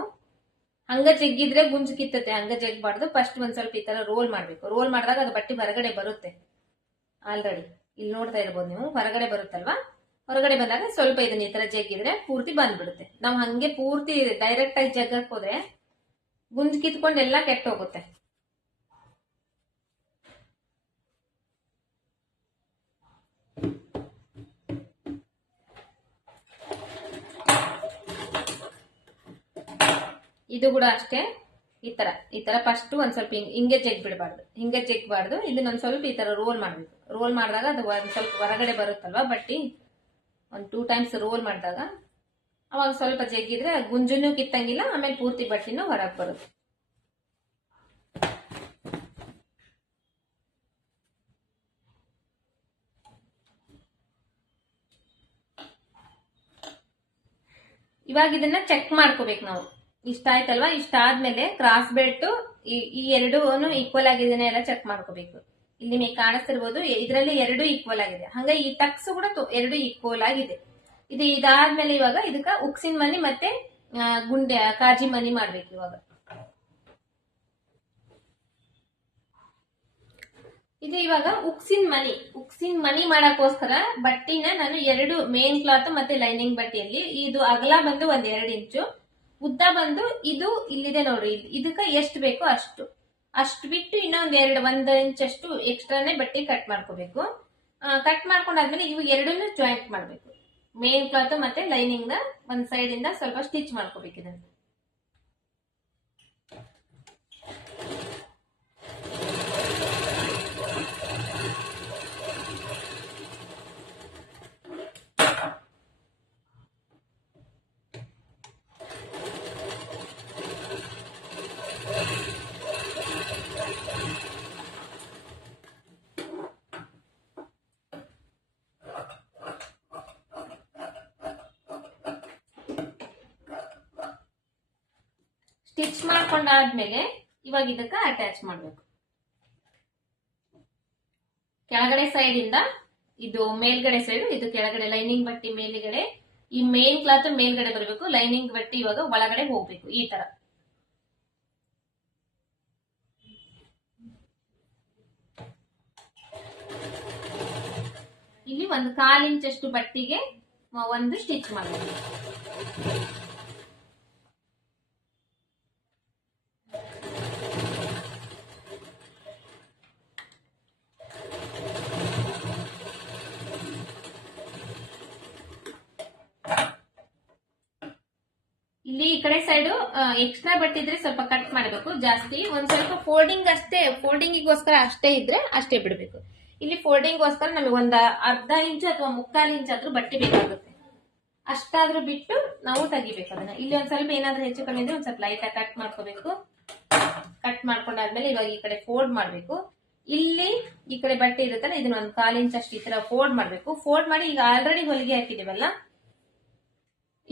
ಹಂಗ ಜಗ್ಗಿದ್ರೆ ಗುಂಜು ಕಿತ್ತತೆ, ಹಂಗ ಜಗ್ಬಾರ್ದು. ಫಸ್ಟ್ ಒಂದ್ ಸ್ವಲ್ಪ ಈ ತರ ರೋಲ್ ಮಾಡ್ಬೇಕು. ರೋಲ್ ಮಾಡಿದಾಗ ಅದು ಬಟ್ಟೆ ಹೊರಗಡೆ ಬರುತ್ತೆ. ಆಲ್ರೆಡಿ ಇಲ್ಲಿ ನೋಡ್ತಾ ಇರ್ಬೋದು ನೀವು, ಹೊರಗಡೆ ಬರುತ್ತಲ್ವಾ. ಹೊರಗಡೆ ಬಂದಾಗ ಸ್ವಲ್ಪ ಇದನ್ನ ಈ ತರ ಜಗ್ಗಿದ್ರೆ ಪೂರ್ತಿ ಬಂದ್ಬಿಡುತ್ತೆ. ನಾವು ಹಂಗೆ ಪೂರ್ತಿ ಡೈರೆಕ್ಟ್ ಆಗಿ ಜಗ್ಗಕ್ ಹೋದ್ರೆ ಗುಂಜು ಕಿತ್ಕೊಂಡು ಎಲ್ಲ ಕೆಟ್ಟ ಹೋಗುತ್ತೆ. ಇದು ಕೂಡ ಅಷ್ಟೇ, ಈ ತರ ಫಸ್ಟ್ ಒಂದ್ ಸ್ವಲ್ಪ ಹಿಂಗೆ ಜಗ್ಬಾರ್ದು. ಇದನ್ನ ಒಂದ್ ಸ್ವಲ್ಪ ಈ ತರ ರೋಲ್ ಮಾಡ್ಬೇಕು. ರೋಲ್ ಮಾಡಿದಾಗ ಅದು ಒಂದ್ ಸ್ವಲ್ಪ ಹೊರಗಡೆ ಬರುತ್ತಲ್ವಾ ಬಟ್ಟಿ, ಒಂದ್ 2 ಟೈಮ್ಸ್ ರೋಲ್ ಮಾಡಿದಾಗ ಅವಾಗ ಸ್ವಲ್ಪ ಜಗ್ಗಿದ್ರೆ ಗುಂಜುನು ಕಿತ್ತಂಗಿಲ್ಲ, ಆಮೇಲೆ ಪೂರ್ತಿ ಬಟ್ಟಿನೂ ಹೊರಗೆ ಬರುತ್ತೆ. ಇವಾಗ ಇದನ್ನ ಚೆಕ್ ಮಾಡ್ಕೋಬೇಕು ನಾವು. ಇಷ್ಟ ಆಯ್ತಲ್ವಾ, ಇಷ್ಟ ಆದ್ಮೇಲೆ ಕ್ರಾಸ್ ಬೆಲ್ಟ್ ಈ ಎರಡು ಈಕ್ವಲ್ ಆಗಿದ್ದೇನೆ ಎಲ್ಲ ಚೆಕ್ ಮಾಡ್ಕೋಬೇಕು. ಇಲ್ಲಿ ನೀವು ಕಾಣಿಸ್ತಿರ್ಬೋದು, ಇದರಲ್ಲಿ ಎರಡು ಈಕ್ವಲ್ ಆಗಿದೆ. ಹಂಗ ಈ ಟಕ್ಸ್ ಕೂಡ ಎರಡು ಈಕ್ವಲ್ ಆಗಿದೆ. ಇದಾದ್ಮೇಲೆ ಇವಾಗ ಇದಕ್ಕ ಉಕ್ಸಿನ ಮನಿ ಮತ್ತೆ ಗುಂಡೆ ಕಾಜಿ ಮನಿ ಮಾಡ್ಬೇಕು. ಇದು ಇವಾಗ ಉಕ್ಸಿನ ಮನಿ ಮಾಡಕ್ಕೋಸ್ಕರ ಬಟ್ಟಿನ ನಾನು ಎರಡು ಮೇನ್ ಕ್ಲಾತ್ ಮತ್ತೆ ಲೈನಿಂಗ್ ಬಟ್ಟೆಯಲ್ಲಿ ಇದು ಅಗಲ ಬಂದು 2 ಇಂಚು, ಉದ್ದ ಬಂದು ಇದು ಇಲ್ಲಿದೆ ನೋಡ್ರಿ, ಇದಕ್ಕ ಎಷ್ಟು ಬೇಕೋ ಅಷ್ಟು ಬಿಟ್ಟು ಇನ್ನೊಂದ್ 1 ಇಂಚ್ ಅಷ್ಟು ಎಕ್ಸ್ಟ್ರಾನೇ ಬಟ್ಟೆ ಕಟ್ ಮಾಡ್ಕೋಬೇಕು. ಕಟ್ ಮಾಡ್ಕೊಂಡಾದ್ಮೇಲೆ ಇವು ಎರಡನ್ನೂ ಜಾಯಿಂಟ್ ಮಾಡ್ಬೇಕು. ಮೇನ್ ಕ್ಲಾತ್ ಮತ್ತೆ ಲೈನಿಂಗ್ ನ ಒಂದ್ ಸೈಡ್ ಇಂದ ಸ್ವಲ್ಪ ಸ್ಟಿಚ್ ಮಾಡ್ಕೋಬೇಕು. ಇದನ್ನ ಸ್ಟಿಚ್ ಮಾಡ್ಕೊಂಡಾದ್ಮೇಲೆ ಇವಾಗ ಇದಕ್ಕ ಅಟ್ಯಾಚ್ ಮಾಡ್ಬೇಕು. ಕೆಳಗಡೆ ಸೈಡ್ ಇಂದ ಇದು ಮೇಲ್ಗಡೆ ಸೈಡ್, ಇದು ಕೆಳಗಡೆ ಲೈನಿಂಗ್ ಬಟ್ಟಿ ಮೇಲ್ಗಡೆ, ಈ ಮೇನ್ ಕ್ಲಾತ್ ಮೇಲ್ಗಡೆ ಬರಬೇಕು, ಲೈನಿಂಗ್ ಬಟ್ಟಿ ಇವಾಗ ಒಳಗಡೆ ಹೋಗ್ಬೇಕು. ಈ ತರ ಇಲ್ಲಿ 1/4 ಇಂಚ್ ಅಷ್ಟು ಬಟ್ಟಿಗೆ ಒಂದು ಸ್ಟಿಚ್ ಮಾಡಬೇಕು. ಇಲ್ಲಿ ಈ ಕಡೆ ಸೈಡ್ ಎಕ್ಸ್ಟ್ರಾ ಬಟ್ಟೆ ಇದ್ರೆ ಸ್ವಲ್ಪ ಕಟ್ ಮಾಡಬೇಕು ಜಾಸ್ತಿ, ಒಂದ್ ಸ್ವಲ್ಪ ಫೋಲ್ಡಿಂಗಿಗೋಸ್ಕರ ಅಷ್ಟೇ ಇದ್ರೆ ಅಷ್ಟೇ ಬಿಡಬೇಕು. ಇಲ್ಲಿ ಫೋಲ್ಡಿಂಗ್ಗೋಸ್ಕರ ನಮಗೆ ಒಂದು 1/2 ಇಂಚು ಅಥವಾ 3/4 ಇಂಚ್ ಆದ್ರೂ ಬಟ್ಟೆ ಬೇಕಾಗುತ್ತೆ. ಅಷ್ಟಾದ್ರೂ ಬಿಟ್ಟು ನಾವು ತೆಗಿಬೇಕು ಅದನ್ನ. ಇಲ್ಲಿ ಒಂದ್ ಸ್ವಲ್ಪ ಏನಾದ್ರೂ ಹೆಚ್ಚು ಕಮ್ಮಿ ಇದ್ರೆ ಒಂದ್ ಸ್ವಲ್ಪ ಲೈಟ್ ಆಗಿ ಕಟ್ ಮಾಡ್ಕೋಬೇಕು. ಕಟ್ ಮಾಡ್ಕೊಂಡಾದ್ಮೇಲೆ ಇವಾಗ ಈ ಕಡೆ ಫೋಲ್ಡ್ ಮಾಡ್ಬೇಕು. ಇಲ್ಲಿ ಈ ಕಡೆ ಬಟ್ಟೆ ಇರುತ್ತಲ್ಲ, ಇದನ್ನ 1/4 ಇಂಚ್ ಅಷ್ಟು ಈ ತರ ಫೋಲ್ಡ್ ಮಾಡ್ಬೇಕು. ಫೋಲ್ಡ್ ಮಾಡಿ ಈಗ ಆಲ್ರೆಡಿ ಹೊಲಿಗೆ ಹಾಕಿದೀವಲ್ಲ,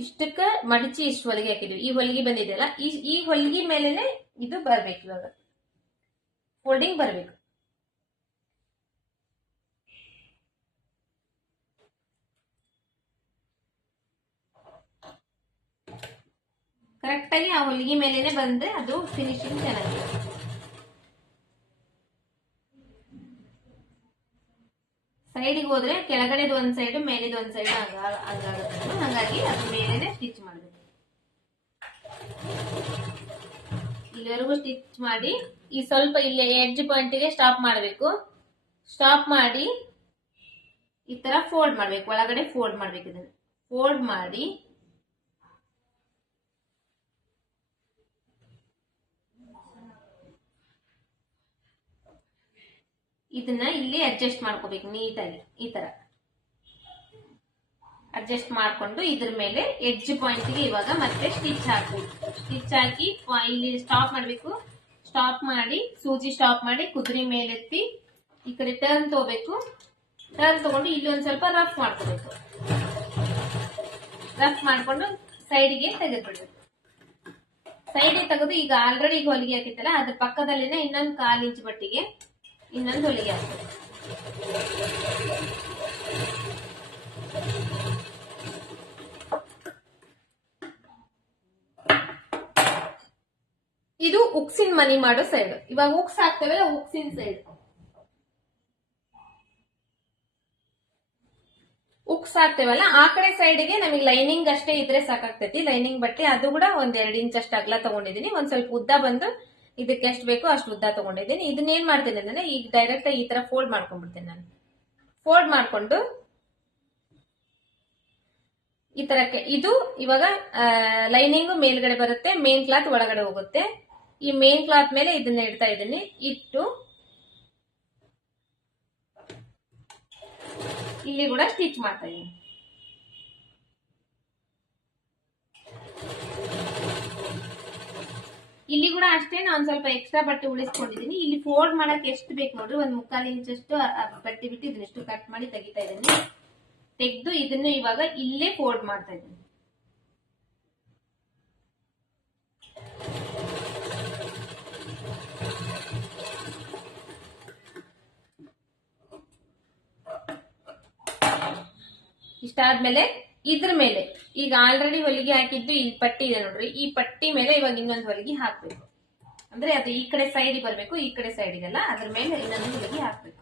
ಇಷ್ಟಕ್ಕ ಮಡಚಿ ಇಷ್ಟು ಹೊಲಿಗೆ ಹಾಕಿದ್ವಿ. ಈ ಹೊಲಿಗೆ ಬಂದಿದೆಯಲ್ಲ, ಈ ಹೊಲಿಗೆ ಮೇಲೆನೆ ಇದು ಬರ್ಬೇಕು. ಇವಾಗ ಫೋಲ್ಡಿಂಗ್ ಬರ್ಬೇಕು. ಕರೆಕ್ಟ್ ಆಗಿ ಆ ಹೊಲಿಗೆ ಮೇಲೆನೆ ಬಂದ್ರೆ ಅದು ಫಿನಿಶಿಂಗ್ ಚೆನ್ನಾಗಿದೆ. ಸೈಡಿಗೆ ಹೋದ್ರೆ ಕೆಳಗಡೆದು ಒಂದ್ ಸೈಡ್ ಮೇಲೆದು ಒಂದ್ ಸೈಡ್ ಹಂಗಾಗುತ್ತೆ. ಹಂಗಾಗಿ ಅದ್ರ ಮೇಲೆನೆ ಸ್ಟಿಚ್ ಮಾಡಬೇಕು. ಇಲ್ಲಿವರೆಗೂ ಸ್ಟಿಚ್ ಮಾಡಿ ಈ ಸ್ವಲ್ಪ ಇಲ್ಲಿ ಎಡ್ಜ್ ಪಾಯಿಂಟ್ಗೆ ಸ್ಟಾಪ್ ಮಾಡಬೇಕು. ಸ್ಟಾಪ್ ಮಾಡಿ ಈ ತರ ಫೋಲ್ಡ್ ಮಾಡ್ಬೇಕು. ಒಳಗಡೆ ಫೋಲ್ಡ್ ಮಾಡ್ಬೇಕು. ಇದನ್ನ ಫೋಲ್ಡ್ ಮಾಡಿ ಇದನ್ನ ಇಲ್ಲಿ ಅಡ್ಜಸ್ಟ್ ಮಾಡ್ಕೋಬೇಕು ನೀಟಾಗಿ. ಈ ತರ ಅಡ್ಜಸ್ಟ್ ಮಾಡ್ಕೊಂಡು ಇದ್ರ ಮೇಲೆ ಎಡ್ಜ್ ಪಾಯಿಂಟ್ಗೆ ಇವಾಗ ಮತ್ತೆ ಸ್ಟಿಚ್ ಹಾಕ್ಬೇಕು. ಸ್ಟಿಚ್ ಹಾಕಿ ಇಲ್ಲಿ ಸ್ಟಾಪ್ ಮಾಡ್ಬೇಕು. ಸ್ಟಾಪ್ ಮಾಡಿ ಸೂಜಿ ಸ್ಟಾಪ್ ಮಾಡಿ ಕುದುರೆ ಮೇಲೆತ್ತಿ ಈ ಕಡೆ ಟರ್ನ್ ತಗೋಬೇಕು. ಟರ್ನ್ ತಗೊಂಡು ಇಲ್ಲಿ ಒಂದ್ ಸ್ವಲ್ಪ ರಫ್ ಮಾಡ್ಕೋಬೇಕು. ರಫ್ ಮಾಡ್ಕೊಂಡು ಸೈಡ್ಗೆ ತೆಗೆದ್ಬಿಡ್ಬೇಕು. ಸೈಡ್ಗೆ ತೆಗೆದು ಈಗ ಆಲ್ರೆಡಿ ಹೊಲಿಗೆ ಹಾಕಿತ್ತಲ್ಲ, ಅದ್ರ ಪಕ್ಕದಲ್ಲಿನೇ ಇನ್ನೊಂದು 1/4 ಇಂಚ್ ಬಟ್ಟಿಗೆ ಇನ್ನೊಂದು ಹೊಲಿಗೆ ಹಾಕ್ಬೇಕು. ಇದು ಉಕ್ಸಿನ ಮನಿ ಮಾಡೋ ಸೈಡ್. ಇವಾಗ ಉಕ್ಸ್ ಹಾಕ್ತೇವಲ್ಲ, ಉಕ್ಸಿನ ಸೈಡ್. ಉಕ್ಸ್ ಹಾಕ್ತೇವಲ್ಲ ಆ ಕಡೆ ಸೈಡ್ಗೆ ನಮಗೆ ಲೈನಿಂಗ್ ಅಷ್ಟೇ ಇದ್ರೆ ಸಾಕಾಗ್ತೈತಿ. ಲೈನಿಂಗ್ ಬಟ್ಟೆ ಅದು ಕೂಡ 1-2 ಇಂಚ್ ಅಷ್ಟು ಅಗಲ ತಗೊಂಡಿದೀನಿ. ಒಂದ್ ಸ್ವಲ್ಪ ಉದ್ದ ಬಂದು ಇದಕ್ಕೆ ಎಷ್ಟು ಬೇಕೋ ಅಷ್ಟು ಉದ್ದ ತಗೊಂಡಿದ್ದೀನಿ. ಇದನ್ನ ಏನ್ ಮಾಡ್ತೇನೆ ಅಂದ್ರೆ ಈಗ ಡೈರೆಕ್ಟ್ ಈ ತರ ಫೋಲ್ಡ್ ಮಾಡ್ಕೊಂಡ್ಬಿಡ್ತೇನೆ ನಾನು. ಫೋಲ್ಡ್ ಮಾಡ್ಕೊಂಡು ಈ ತರಕ್ಕೆ ಇದು ಇವಾಗ ಲೈನಿಂಗ್ ಮೇಲ್ಗಡೆ ಬರುತ್ತೆ, ಮೇನ್ ಕ್ಲಾತ್ ಒಳಗಡೆ ಹೋಗುತ್ತೆ. ಈ ಮೇನ್ ಕ್ಲಾತ್ ಮೇಲೆ ಇದನ್ನ ಇಡ್ತಾ ಇದ್ದೀನಿ. ಇಟ್ಟು ಇಲ್ಲಿ ಕೂಡ ಸ್ಟಿಚ್ ಮಾಡ್ತಾ ಇದ್ದೀನಿ. ಇಲ್ಲಿ ಕೂಡ ಅಷ್ಟೇ ನಾನು ಸ್ವಲ್ಪ ಎಕ್ಸ್ಟ್ರಾ ಬಟ್ಟೆ ಉಳಿಸ್ಕೊಂಡಿದ್ದೀನಿ. ಇಲ್ಲಿ ಫೋಲ್ಡ್ ಮಾಡಕ್ ಎಷ್ಟು ಬೇಕು ನೋಡ್ರಿ, 1/4 ಇಂಚ್ ಅಷ್ಟು ಬಟ್ಟೆ ಬಿಟ್ಟು ಇದನ್ನೆಷ್ಟು ಕಟ್ ಮಾಡಿ ತೆಗಿತಾ ಇದ್ದೀನಿ. ತೆಗೆದು ಇದನ್ನ ಇವಾಗ ಇಲ್ಲೇ ಫೋಲ್ಡ್ ಮಾಡ್ತಾ ಇದ್ದೀನಿ. ಇಷ್ಟಾದ್ಮೇಲೆ ಇದ್ರ ಮೇಲೆ ಈಗ ಆಲ್ರೆಡಿ ಹೊಲಿಗೆ ಹಾಕಿದ್ದು ಈ ಪಟ್ಟಿ ಇದೆ ನೋಡ್ರಿ, ಈ ಪಟ್ಟಿ ಮೇಲೆ ಇವಾಗ ಇನ್ನೊಂದು ಹೊಲಿಗೆ ಹಾಕ್ಬೇಕು. ಅಂದ್ರೆ ಅದು ಈ ಕಡೆ ಸೈಡ್ ಬರ್ಬೇಕು, ಈ ಕಡೆ ಸೈಡ್ಗೆಲ್ಲ ಅದ್ರ ಮೇಲೆ ಇನ್ನೊಂದು ಹೊಲಿಗೆ ಹಾಕ್ಬೇಕು.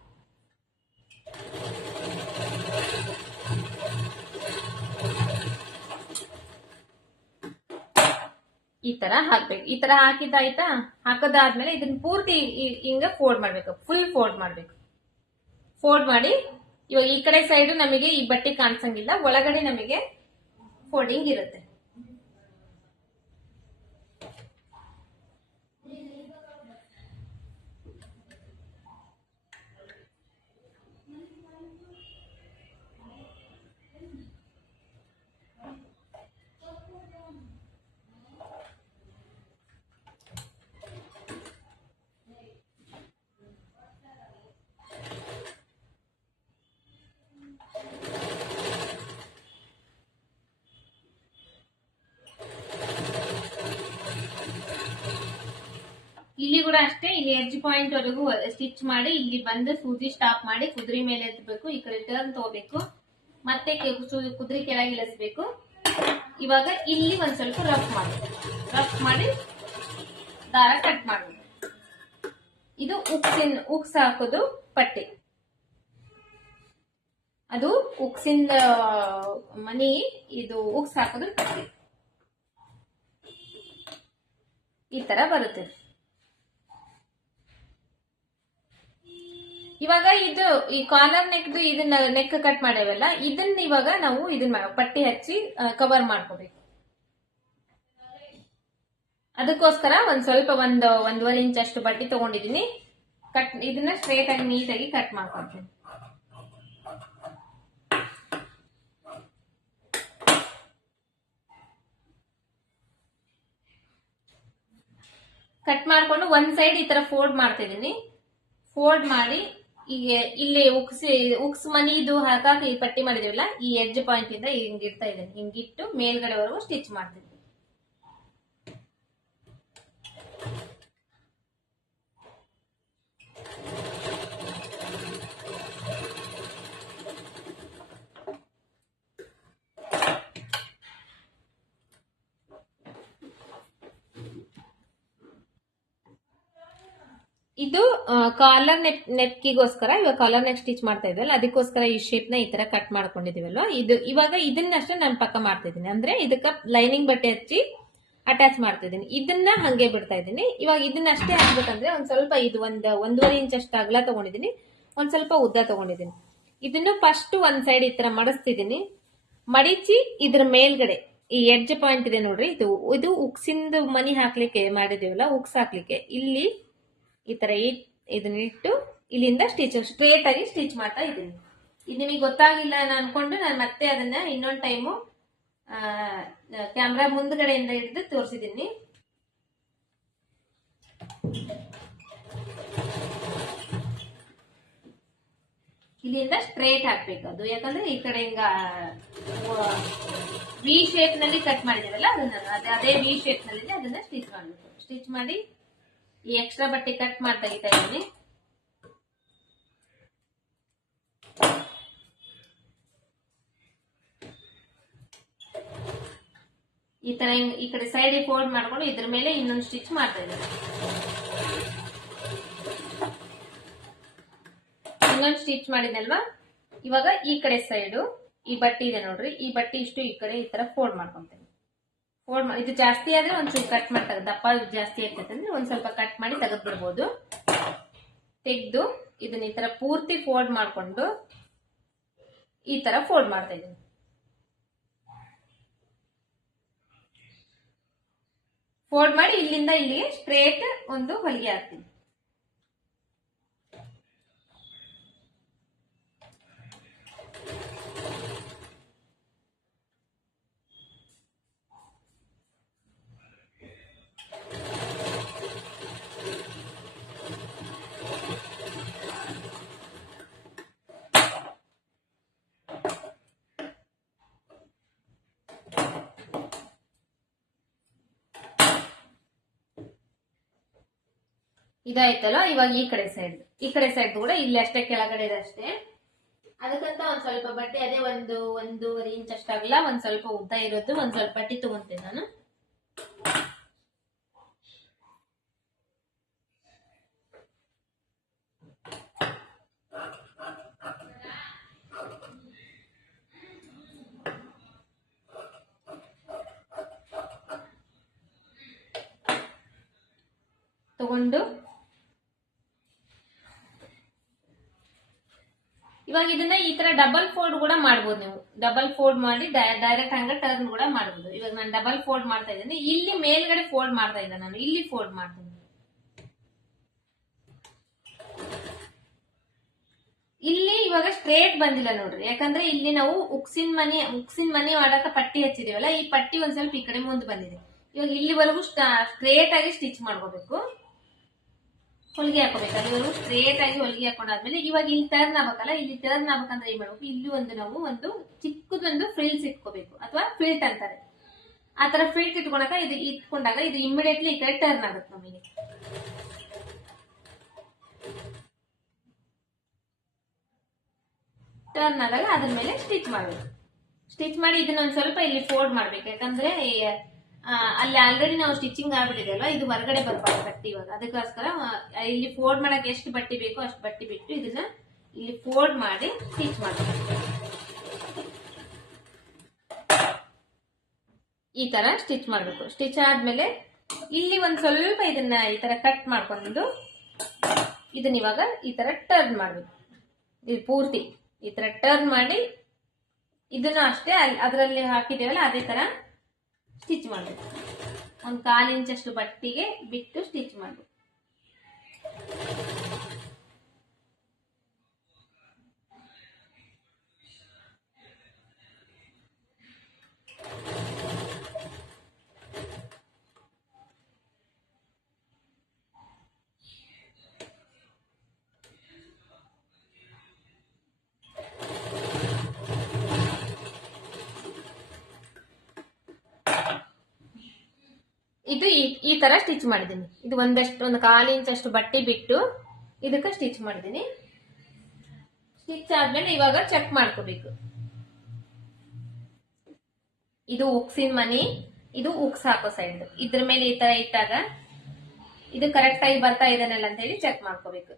ಈ ತರ ಹಾಕ್ಬೇಕು. ಈ ತರ ಹಾಕಿದ್ದಾಯ್ತಾ. ಹಾಕದಾದ್ಮೇಲೆ ಇದನ್ನ ಪೂರ್ತಿ ಹಿಂಗ ಫೋಲ್ಡ್ ಮಾಡ್ಬೇಕು, ಫುಲ್ ಫೋಲ್ಡ್ ಮಾಡ್ಬೇಕು. ಫೋಲ್ಡ್ ಮಾಡಿ ಇವಾಗ ಈ ಕಡೆ ಸೈಡ್ ನಮಗೆ ಈ ಬಟ್ಟೆ ಕಾಣಿಸಂಗಿಲ್ಲ, ಒಳಗಡೆ ನಮಗೆ ಫೋಲ್ಡಿಂಗ್ ಇರುತ್ತೆ. ಇಲ್ಲಿ ಕೂಡ ಅಷ್ಟೇ, ಇಲ್ಲಿ ಎಡ್ಜ್ ಪಾಯಿಂಟ್ ವರೆಗೂ ಸ್ಟಿಚ್ ಮಾಡಿ ಇಲ್ಲಿ ಬಂದು ಸೂಜಿ ಸ್ಟಾಪ್ ಮಾಡಿ ಕುದುರೆ ಮೇಲೆ ಎತ್ತಬೇಕು. ಈ ಕಡೆ ಟರ್ನ್ ತಗೋಬೇಕು, ಮತ್ತೆ ಕುದುರೆ ಕೆಳಗೆ ಇಳಿಸ್ಬೇಕು. ಇವಾಗ ಇಲ್ಲಿ ಒಂದ್ ಸ್ವಲ್ಪ ರಫ್ ಮಾಡಿ ದಾರ ಕಟ್ ಮಾಡಬೇಕು. ಇದು ಉಕ್ಸ್ ಹಾಕೋದು ಪಟ್ಟಿ, ಅದು ಉಕ್ಸಿಂದ ಮನಿ, ಇದು ಉಕ್ಸ್ ಹಾಕೋದು ಪಟ್ಟಿ. ಈ ತರ ಬರುತ್ತೆ. ಇವಾಗ ಇದು ಈ ಕಾರ್ನರ್ ನೆಕ್ದು ಇದನ್ನ ನೆಕ್ ಕಟ್ ಮಾಡೇವಲ್ಲ, ಇದನ್ನ ಇವಾಗ ನಾವು ಇದನ್ನ ಪಟ್ಟಿ ಹಚ್ಚಿ ಕವರ್ ಮಾಡ್ಕೋಬೇಕು. ಅದಕ್ಕೋಸ್ಕರ ಒಂದ್ ಸ್ವಲ್ಪ ಒಂದೂವರೆ ಇಂಚ್ ಅಷ್ಟು ಬಟ್ಟೆ ತಗೊಂಡಿದೀನಿ. ಇದನ್ನ ಸ್ಟ್ರೇಟ್ ಆಗಿ ನೀಟಾಗಿ ಕಟ್ ಮಾಡ್ಕೊಳ್ತೀನಿ. ಕಟ್ ಮಾಡ್ಕೊಂಡು ಒಂದ್ ಸೈಡ್ ಈ ತರ ಫೋಲ್ಡ್ ಮಾಡ್ತಿದೀನಿ. ಫೋಲ್ಡ್ ಮಾಡಿ ಈಗ ಇಲ್ಲಿ ಉಕ್ಸ್ ಮನಿದು ಹಾಕಾಕ ಈ ಪಟ್ಟಿ ಮಾಡಿದಿವಲ್ಲ, ಈ ಎಡ್ಜ್ ಪಾಯಿಂಟ್ ಇಂದ ಹಿಂಗಿಡ್ತಾ ಇದ್ದೀನಿ. ಹಿಂಗಿಟ್ಟು ಮೇಲ್ಗಡೆವರೆಗೂ ಸ್ಟಿಚ್ ಮಾಡ್ತಿದ್ದೀನಿ. ಇದು ಕಾಲರ್ ನೆಕ್ಕಿಗೋಸ್ಕರ ಇವಾಗ ಕಾಲರ್ ನೆಕ್ ಸ್ಟಿಚ್ ಮಾಡ್ತಾ ಇದ್ವಲ್ಲ, ಅದಕ್ಕೋಸ್ಕರ ಈ ಶೇಪ್ ನ ಈ ತರ ಕಟ್ ಮಾಡ್ಕೊಂಡಿದೀವಲ್ವಾ. ಇವಾಗ ಇದನ್ನಷ್ಟೇ ನಾನು ಪಕ್ಕ ಮಾಡ್ತಾ ಇದ್ದೀನಿ. ಅಂದ್ರೆ ಇದಕ್ಕ ಲೈನಿಂಗ್ ಬಟ್ಟೆ ಹಚ್ಚಿ ಅಟ್ಯಾಚ್ ಮಾಡ್ತಿದ್ದೀನಿ. ಇದನ್ನ ಹಂಗೆ ಬಿಡ್ತಾ ಇದ್ದೀನಿ. ಇವಾಗ ಇದನ್ನ ಅಷ್ಟೇ ಹಾಕ್ಬೇಕಂದ್ರೆ ಒಂದ್ ಸ್ವಲ್ಪ ಇದು ಒಂದೂವರೆ ಇಂಚ್ ಅಷ್ಟು ಅಗಲ ತಗೊಂಡಿದ್ದೀನಿ, ಒಂದ್ ಸ್ವಲ್ಪ ಉದ್ದ ತಗೊಂಡಿದ್ದೀನಿ. ಇದನ್ನು ಫಸ್ಟ್ ಒಂದ್ ಸೈಡ್ ಈ ತರ ಮಡಿಸ್ತಿದ್ದೀನಿ. ಮಡಿಚಿ ಇದ್ರ ಮೇಲ್ಗಡೆ ಈ ಎಡ್ಜ್ ಪಾಯಿಂಟ್ ಇದೆ ನೋಡ್ರಿ, ಇದು ಉಕ್ಸಿಂದ ಮನಿ ಹಾಕ್ಲಿಕ್ಕೆ ಮಾಡಿದೀವಲ್ಲ, ಉಕ್ಸ್ ಹಾಕ್ಲಿಕ್ಕೆ ಇಲ್ಲಿ ಈ ತರ ಇದನ್ನ ಇಟ್ಟು ಇಲ್ಲಿಂದ ಸ್ಟ್ರೇಟ್ ಆಗಿ ಸ್ಟಿಚ್ ಮಾಡ್ತಾ ಇದ್ದೀನಿ. ಇದು ನಿಮಗೆ ಗೊತ್ತಾಗಿಲ್ಲ ಅನ್ಕೊಂಡು ನಾನು ಮತ್ತೆ ಅದನ್ನ ಇನ್ನೊಂದು ಟೈಮು ಕ್ಯಾಮ್ರಾ ಮುಂದ್ಗಡೆಯಿಂದ ಹಿಡಿದು ತೋರಿಸಿದ್ದೀನಿ. ಇಲ್ಲಿಂದ ಸ್ಟ್ರೇಟ್ ಹಾಕ್ಬೇಕು ಅದು, ಯಾಕಂದ್ರೆ ಈ ಕಡೆ ಹಿಂಗ ವಿ ಶೇಪ್ ನಲ್ಲಿ ಕಟ್ ಮಾಡಿದಿರಲ್ಲ, ಅದೇ ವಿ ಶೇಪ್ ನಲ್ಲಿ ಅದನ್ನ ಸ್ಟಿಚ್ ಮಾಡಬೇಕು. ಸ್ಟಿಚ್ ಮಾಡಿ ಈ ಎಕ್ಸ್ಟ್ರಾ ಬಟ್ಟೆ ಕಟ್ ಮಾಡಿ ತೆಗಿತಾ ಇದ್ದೀನಿ. ಈ ತರ ಈ ಕಡೆ ಸೈಡ್ ಫೋಲ್ಡ್ ಮಾಡ್ಕೊಂಡು ಇದ್ರ ಮೇಲೆ ಇನ್ನೊಂದು ಸ್ಟಿಚ್ ಮಾಡ್ತಾ ಇದ್ದೀನಿ. ಇನ್ನೊಂದು ಸ್ಟಿಚ್ ಮಾಡಿದಲ್ವಾ, ಇವಾಗ ಈ ಕಡೆ ಸೈಡು ಈ ಬಟ್ಟೆ ಇದೆ ನೋಡ್ರಿ, ಈ ಬಟ್ಟೆ ಇಷ್ಟು ಈ ಕಡೆ ಈ ತರ ಫೋಲ್ಡ್ ಮಾಡ್ಕೊಂತೀನಿ. ಇದು ಜಾಸ್ತಿ ಆದ್ರೆ ಒಂದ್ಸಲ ಕಟ್ ಮಾಡಿ ದಪ್ಪ ಜಾಸ್ತಿ ಆಗ್ತೈತೆ ಅಂದ್ರೆ ಒಂದ್ ಸ್ವಲ್ಪ ಕಟ್ ಮಾಡಿ ತೆಗೆದ್ ಬಿಡ್ಬೋದು. ತೆಗೆದು ಇದನ್ನ ಈ ತರ ಪೂರ್ತಿ ಫೋಲ್ಡ್ ಮಾಡ್ಕೊಂಡು ಈ ತರ ಫೋಲ್ಡ್ ಮಾಡ್ತಾ ಇದ್ದೀನಿ. ಫೋಲ್ಡ್ ಮಾಡಿ ಇಲ್ಲಿಂದ ಇಲ್ಲಿಗೆ ಸ್ಟ್ರೇಟ್ ಒಂದು ಹೊಲಿಗೆ ಹಾಕ್ತೀನಿ. ಇದಾಯ್ತಲ್ಲ, ಇವಾಗ ಈ ಕಡೆ ಸೈಡ್ ಕೂಡ ಇಲ್ಲಿ ಅಷ್ಟೇ, ಕೆಳಗಡೆ ಅಷ್ಟೇ. ಅದಕ್ಕಂತ ಒಂದ್ ಸ್ವಲ್ಪ ಬಟ್ಟೆ ಅದೇ ಒಂದೂವರೆ ಇಂಚ್ ಅಷ್ಟಾಗಲ್ಲ, ಒಂದ್ ಸ್ವಲ್ಪ ಉದ್ದ ಇರೋದು ಒಂದ್ ಸ್ವಲ್ಪ ಬಟ್ಟೆ ತಗೊಂತೀನಿ ನಾನು. ತಗೊಂಡು ಇವಾಗ ಇದನ್ನ ಈ ತರ ಡಬಲ್ ಫೋಲ್ಡ್ ಕೂಡ ಮಾಡ್ಬೋದು. ನೀವು ಡಬಲ್ ಫೋಲ್ಡ್ ಮಾಡಿ ಡೈರೆಕ್ಟ್ ಹಂಗ ಟರ್ನ್ ಕೂಡ ಮಾಡ್ಬೋದು. ಇವಾಗ ನಾನು ಡಬಲ್ ಫೋಲ್ಡ್ ಮಾಡ್ತಾ ಇದ್ದೇನೆ. ಇಲ್ಲಿ ಮೇಲ್ಗಡೆ ಫೋಲ್ಡ್ ಮಾಡ್ತಾ ಇದ್ದೆ, ನಾನು ಇಲ್ಲಿ ಫೋಲ್ಡ್ ಮಾಡ್ತೀನಿ. ಇಲ್ಲಿ ಇವಾಗ ಸ್ಟ್ರೇಟ್ ಬಂದಿಲ್ಲ ನೋಡ್ರಿ, ಯಾಕಂದ್ರೆ ಇಲ್ಲಿ ನಾವು ಉಕ್ಸಿನ ಮನಿ ಮಾಡಕ ಪಟ್ಟಿ ಹಚ್ಚಿದೀವಲ್ಲ, ಈ ಪಟ್ಟಿ ಒಂದ್ ಸ್ವಲ್ಪ ಈ ಕಡೆ ಮುಂದೆ ಬಂದಿದೆ. ಇವಾಗ ಇಲ್ಲಿವರೆಗೂ ಸ್ಟ್ರೇಟ್ ಆಗಿ ಸ್ಟಿಚ್ ಮಾಡ್ಕೋಬೇಕು, ಹೊಲಿಗೆ ಹಾಕೋಬೇಕು. ಅಲ್ಲಿವರೆಗೂ ಸ್ಟ್ರೇಟ್ ಆಗಿ ಹೊಲಿಗೆ ಹಾಕೊಂಡಾದ್ಮೇಲೆ ಇವಾಗ ಇಲ್ಲಿ ಟರ್ನ್ ಆಗ್ಬೇಕಲ್ಲ, ಇಲ್ಲಿ ಟರ್ನ್ ಆಗ್ಬೇಕಂದ್ರೆ ಏನ್ ಮಾಡ್ಬೇಕು, ಇಲ್ಲಿ ನಾವು ಒಂದು ಚಿಕ್ಕದೊಂದು ಫ್ರಿಲ್ಸ್ ಇಟ್ಕೋಬೇಕು, ಅಥವಾ ಫಿಲ್ಟ್ ಅಂತಾರೆ. ಆತರ ಫಿಲ್ಟ್ ಇಟ್ಕೊಂಡಾಗ ಇದು ಇಮಿಡಿಯೇಟ್ಲಿ ಈ ಕಡೆ ಟರ್ನ್ ಆಗುತ್ತೆ ನಮಗೆ. ಟರ್ನ್ ಆದಾಗ ಅದ್ರ ಮೇಲೆ ಸ್ಟಿಚ್ ಮಾಡ್ಬೇಕು. ಸ್ಟಿಚ್ ಮಾಡಿ ಇದನ್ನ ಒಂದ್ ಸ್ವಲ್ಪ ಇಲ್ಲಿ ಫೋಲ್ಡ್ ಮಾಡ್ಬೇಕು, ಯಾಕಂದ್ರೆ ಅಲ್ಲಿ ಆಲ್ರೆಡಿ ನಾವು ಸ್ಟಿಚಿಂಗ್ ಆಗ್ಬಿಟ್ಟಿದೆ ಅಲ್ವಾ, ಇದು ಹೊರಗಡೆ ಬರ್ಬಾರ್ದು ಬಟ್ಟಿ. ಇವಾಗ ಅದಕ್ಕೋಸ್ಕರ ಇಲ್ಲಿ ಫೋಲ್ಡ್ ಮಾಡಕ್ ಎಷ್ಟು ಬಟ್ಟಿ ಬೇಕೋ ಅಷ್ಟು ಬಟ್ಟಿ ಬಿಟ್ಟು ಇದನ್ನ ಇಲ್ಲಿ ಫೋಲ್ಡ್ ಮಾಡಿ ಸ್ಟಿಚ್ ಮಾಡ್ಬೇಕು. ಈ ತರ ಸ್ಟಿಚ್ ಮಾಡ್ಬೇಕು. ಸ್ಟಿಚ್ ಆದ್ಮೇಲೆ ಇಲ್ಲಿ ಒಂದ್ ಸ್ವಲ್ಪ ಇದನ್ನ ಈ ತರ ಕಟ್ ಮಾಡ್ಕೊಂಡು ಇದನ್ನ ಇವಾಗ ಈ ತರ ಟರ್ನ್ ಮಾಡ್ಬೇಕು. ಇದು ಪೂರ್ತಿ ಈ ತರ ಟರ್ನ್ ಮಾಡಿ ಇದನ್ನು ಅಷ್ಟೇ ಅದರಲ್ಲಿ ಹಾಕಿದೇವಲ್ಲ ಅದೇ ತರ ಸ್ಟಿಚ್ ಮಾಡ್ಬೇಕು. ಒಂದು 1/4 ಇಂಚಷ್ಟು ಬಟ್ಟಿಗೆ ಬಿಟ್ಟು ಸ್ಟಿಚ್ ಮಾಡ್ಬೇಕು. ಇದು ಈ ತರ ಸ್ಟಿಚ್ ಮಾಡಿದೀನಿ. ಇದು ಒಂದು 1/4 ಇಂಚಷ್ಟು ಬಟ್ಟೆ ಬಿಟ್ಟು ಇದಕ್ಕೆ ಸ್ಟಿಚ್ ಮಾಡಿದೀನಿ. ಸ್ಟಿಚ್ ಆದ್ಮೇಲೆ ಇವಾಗ ಚೆಕ್ ಮಾಡ್ಕೋಬೇಕು. ಇದು ಉಕ್ಸಿನ ಮನಿ, ಇದು ಉಕ್ಸ್ ಹಾಕೋ ಸೈಡ್. ಇದ್ರ ಮೇಲೆ ಈ ತರ ಇಟ್ಟಾಗ ಇದು ಕರೆಕ್ಟ್ ಆಗಿ ಬರ್ತಾ ಇದಾನಲ್ಲ ಅಂತ ಹೇಳಿ ಚೆಕ್ ಮಾಡ್ಕೋಬೇಕು.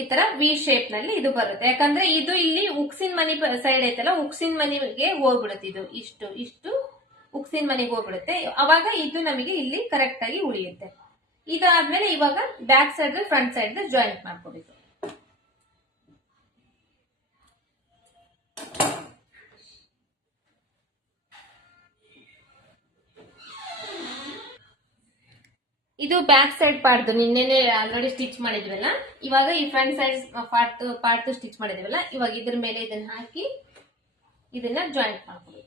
ಈ ತರ ವಿ ಶೇಪ್ ನಲ್ಲಿ ಇದು ಬರುತ್ತೆ, ಯಾಕಂದ್ರೆ ಇದು ಇಲ್ಲಿ ಉಕ್ಸಿನ ಮನಿ ಸೈಡ್ ಐತಲ್ಲ, ಉಕ್ಸಿನ ಮನಿಗೆ ಹೋಗ್ಬಿಡುತ್ತೆ. ಇದು ಇಷ್ಟು ಉಕ್ಸಿನ ಮನೆಗೆ ಹೋಗ್ಬಿಡುತ್ತೆ. ಅವಾಗ ಇದು ನಮಗೆ ಇಲ್ಲಿ ಕರೆಕ್ಟ್ ಆಗಿ ಉಳಿಯುತ್ತೆ. ಇದಾದ್ಮೇಲೆ ಇವಾಗ back side front side joint ಮಾಡ್ಕೋಬೇಕು. ಇದು ಬ್ಯಾಕ್ ಸೈಡ್ ಪಾರ್ಟ್ ನಿನ್ನೆನೆ ಆಲ್ರೆಡಿ ಸ್ಟಿಚ್ ಮಾಡಿದ್ವಲ್ಲ, ಇವಾಗ ಈ ಫ್ರಂಟ್ ಸೈಡ್ ಪಾರ್ಟ್ ಸ್ಟಿಚ್ ಮಾಡಿದ್ವಲ್ಲ, ಇವಾಗ ಇದ್ರ ಮೇಲೆ ಇದನ್ನ ಹಾಕಿ ಇದನ್ನ ಜಾಯಿಂಟ್ ಮಾಡ್ಕೋಬೇಕು.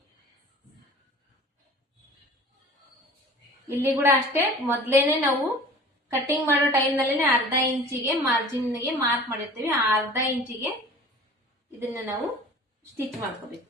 ಇಲ್ಲಿ ಕೂಡ ಅಷ್ಟೇ, ಮೊದ್ಲೇನೆ ನಾವು ಕಟ್ಟಿಂಗ್ ಮಾಡೋ ಟೈಮ್ ನಲ್ಲಿ 1/2 ಇಂಚಿಗೆ ಮಾರ್ಜಿನ್ ಗೆ ಮಾರ್ಕ್ ಮಾಡಿರ್ತೀವಿ. ಆ 1/2 ಇಂಚಿಗೆ ಇದನ್ನ ನಾವು ಸ್ಟಿಚ್ ಮಾಡ್ಕೋಬೇಕು.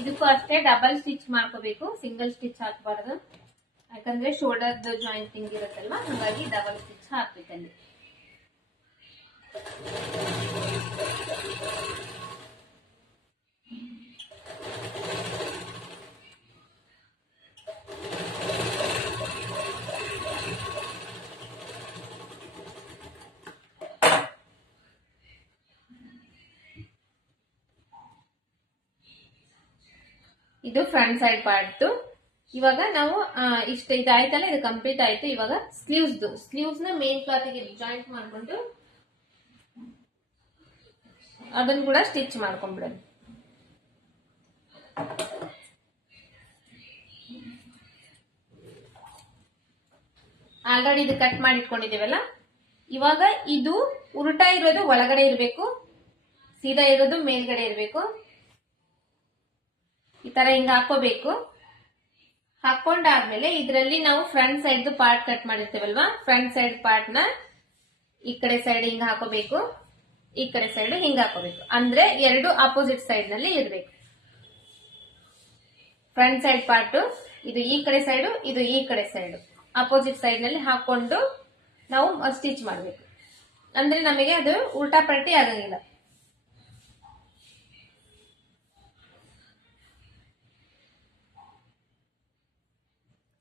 ಇದಕ್ಕೂ ಅಷ್ಟೇ ಡಬಲ್ ಸ್ಟಿಚ್ ಮಾಡ್ಕೋಬೇಕು, ಸಿಂಗಲ್ ಸ್ಟಿಚ್ ಹಾಕಬಾರ್ದು. ಯಾಕಂದ್ರೆ ಶೋಲ್ಡರ್ ಜಾಯಿಂಟಿಂಗ್ ಇರುತ್ತಲ್ವಾ, ಹಾಗಾಗಿ ಡಬಲ್ ಸ್ಟಿಚ್ ಹಾಕ್ಬೇಕಲ್ಲಿ. ಇದು ಫ್ರಂಟ್ ಸೈಡ್ ಪಾರ್ಟ್. ಇವಾಗ ನಾವು ಇದಾಯ್ತಲ್ಲ, ಇದು ಕಂಪ್ಲೀಟ್ ಆಯ್ತು. ಇವಾಗ ಸ್ಲೀವ್ಸ್ ನ ಮೇನ್ ಕ್ಲಾತ್ ಗೆ ಜಾಯಿಂಟ್ ಮಾಡ್ಕೊಂಡು ಅದನ್ನ ಕೂಡ ಸ್ಟಿಚ್ ಮಾಡ್ಕೊಂಡ್ಬಿಡೋದು. ಆಲ್ರೆಡಿ ಇದು ಕಟ್ ಮಾಡಿ ಇಟ್ಕೊಂಡಿದ್ದೀವಲ್ಲ, ಇವಾಗ ಇದು ಉಲ್ಟಾ ಇರೋದು ಒಳಗಡೆ ಇರಬೇಕು, ಸೀದಾ ಇರೋದು ಮೇಲ್ಗಡೆ ಇರಬೇಕು. ಈ ತರ ಹಿಂಗ ಹಾಕೋಬೇಕು. ಹಾಕೊಂಡಾದ್ಮೇಲೆ ಇದರಲ್ಲಿ ನಾವು ಫ್ರಂಟ್ ಸೈಡ್ ಪಾರ್ಟ್ ಕಟ್ ಮಾಡಿರ್ತೇವಲ್ವಾ, ಫ್ರಂಟ್ ಸೈಡ್ ಪಾರ್ಟ್ ನ ಈ ಕಡೆ ಸೈಡ್ ಹಿಂಗ ಹಾಕೋಬೇಕು, ಈ ಕಡೆ ಸೈಡ್ ಹಿಂಗ ಹಾಕೋಬೇಕು. ಅಂದ್ರೆ ಎರಡು ಅಪೋಸಿಟ್ ಸೈಡ್ ನಲ್ಲಿ ಇರ್ಬೇಕು. ಫ್ರಂಟ್ ಸೈಡ್ ಪಾರ್ಟ್ ಇದು ಈ ಕಡೆ ಸೈಡು, ಇದು ಈ ಕಡೆ ಸೈಡು, ಅಪೋಸಿಟ್ ಸೈಡ್ ನಲ್ಲಿ ಹಾಕೊಂಡು ನಾವು ಸ್ಟಿಚ್ ಮಾಡಬೇಕು. ಅಂದ್ರೆ ನಮಗೆ ಅದು ಉಲ್ಟಾ ಪಲ್ಟಿ ಆಗಂಗಿಲ್ಲ.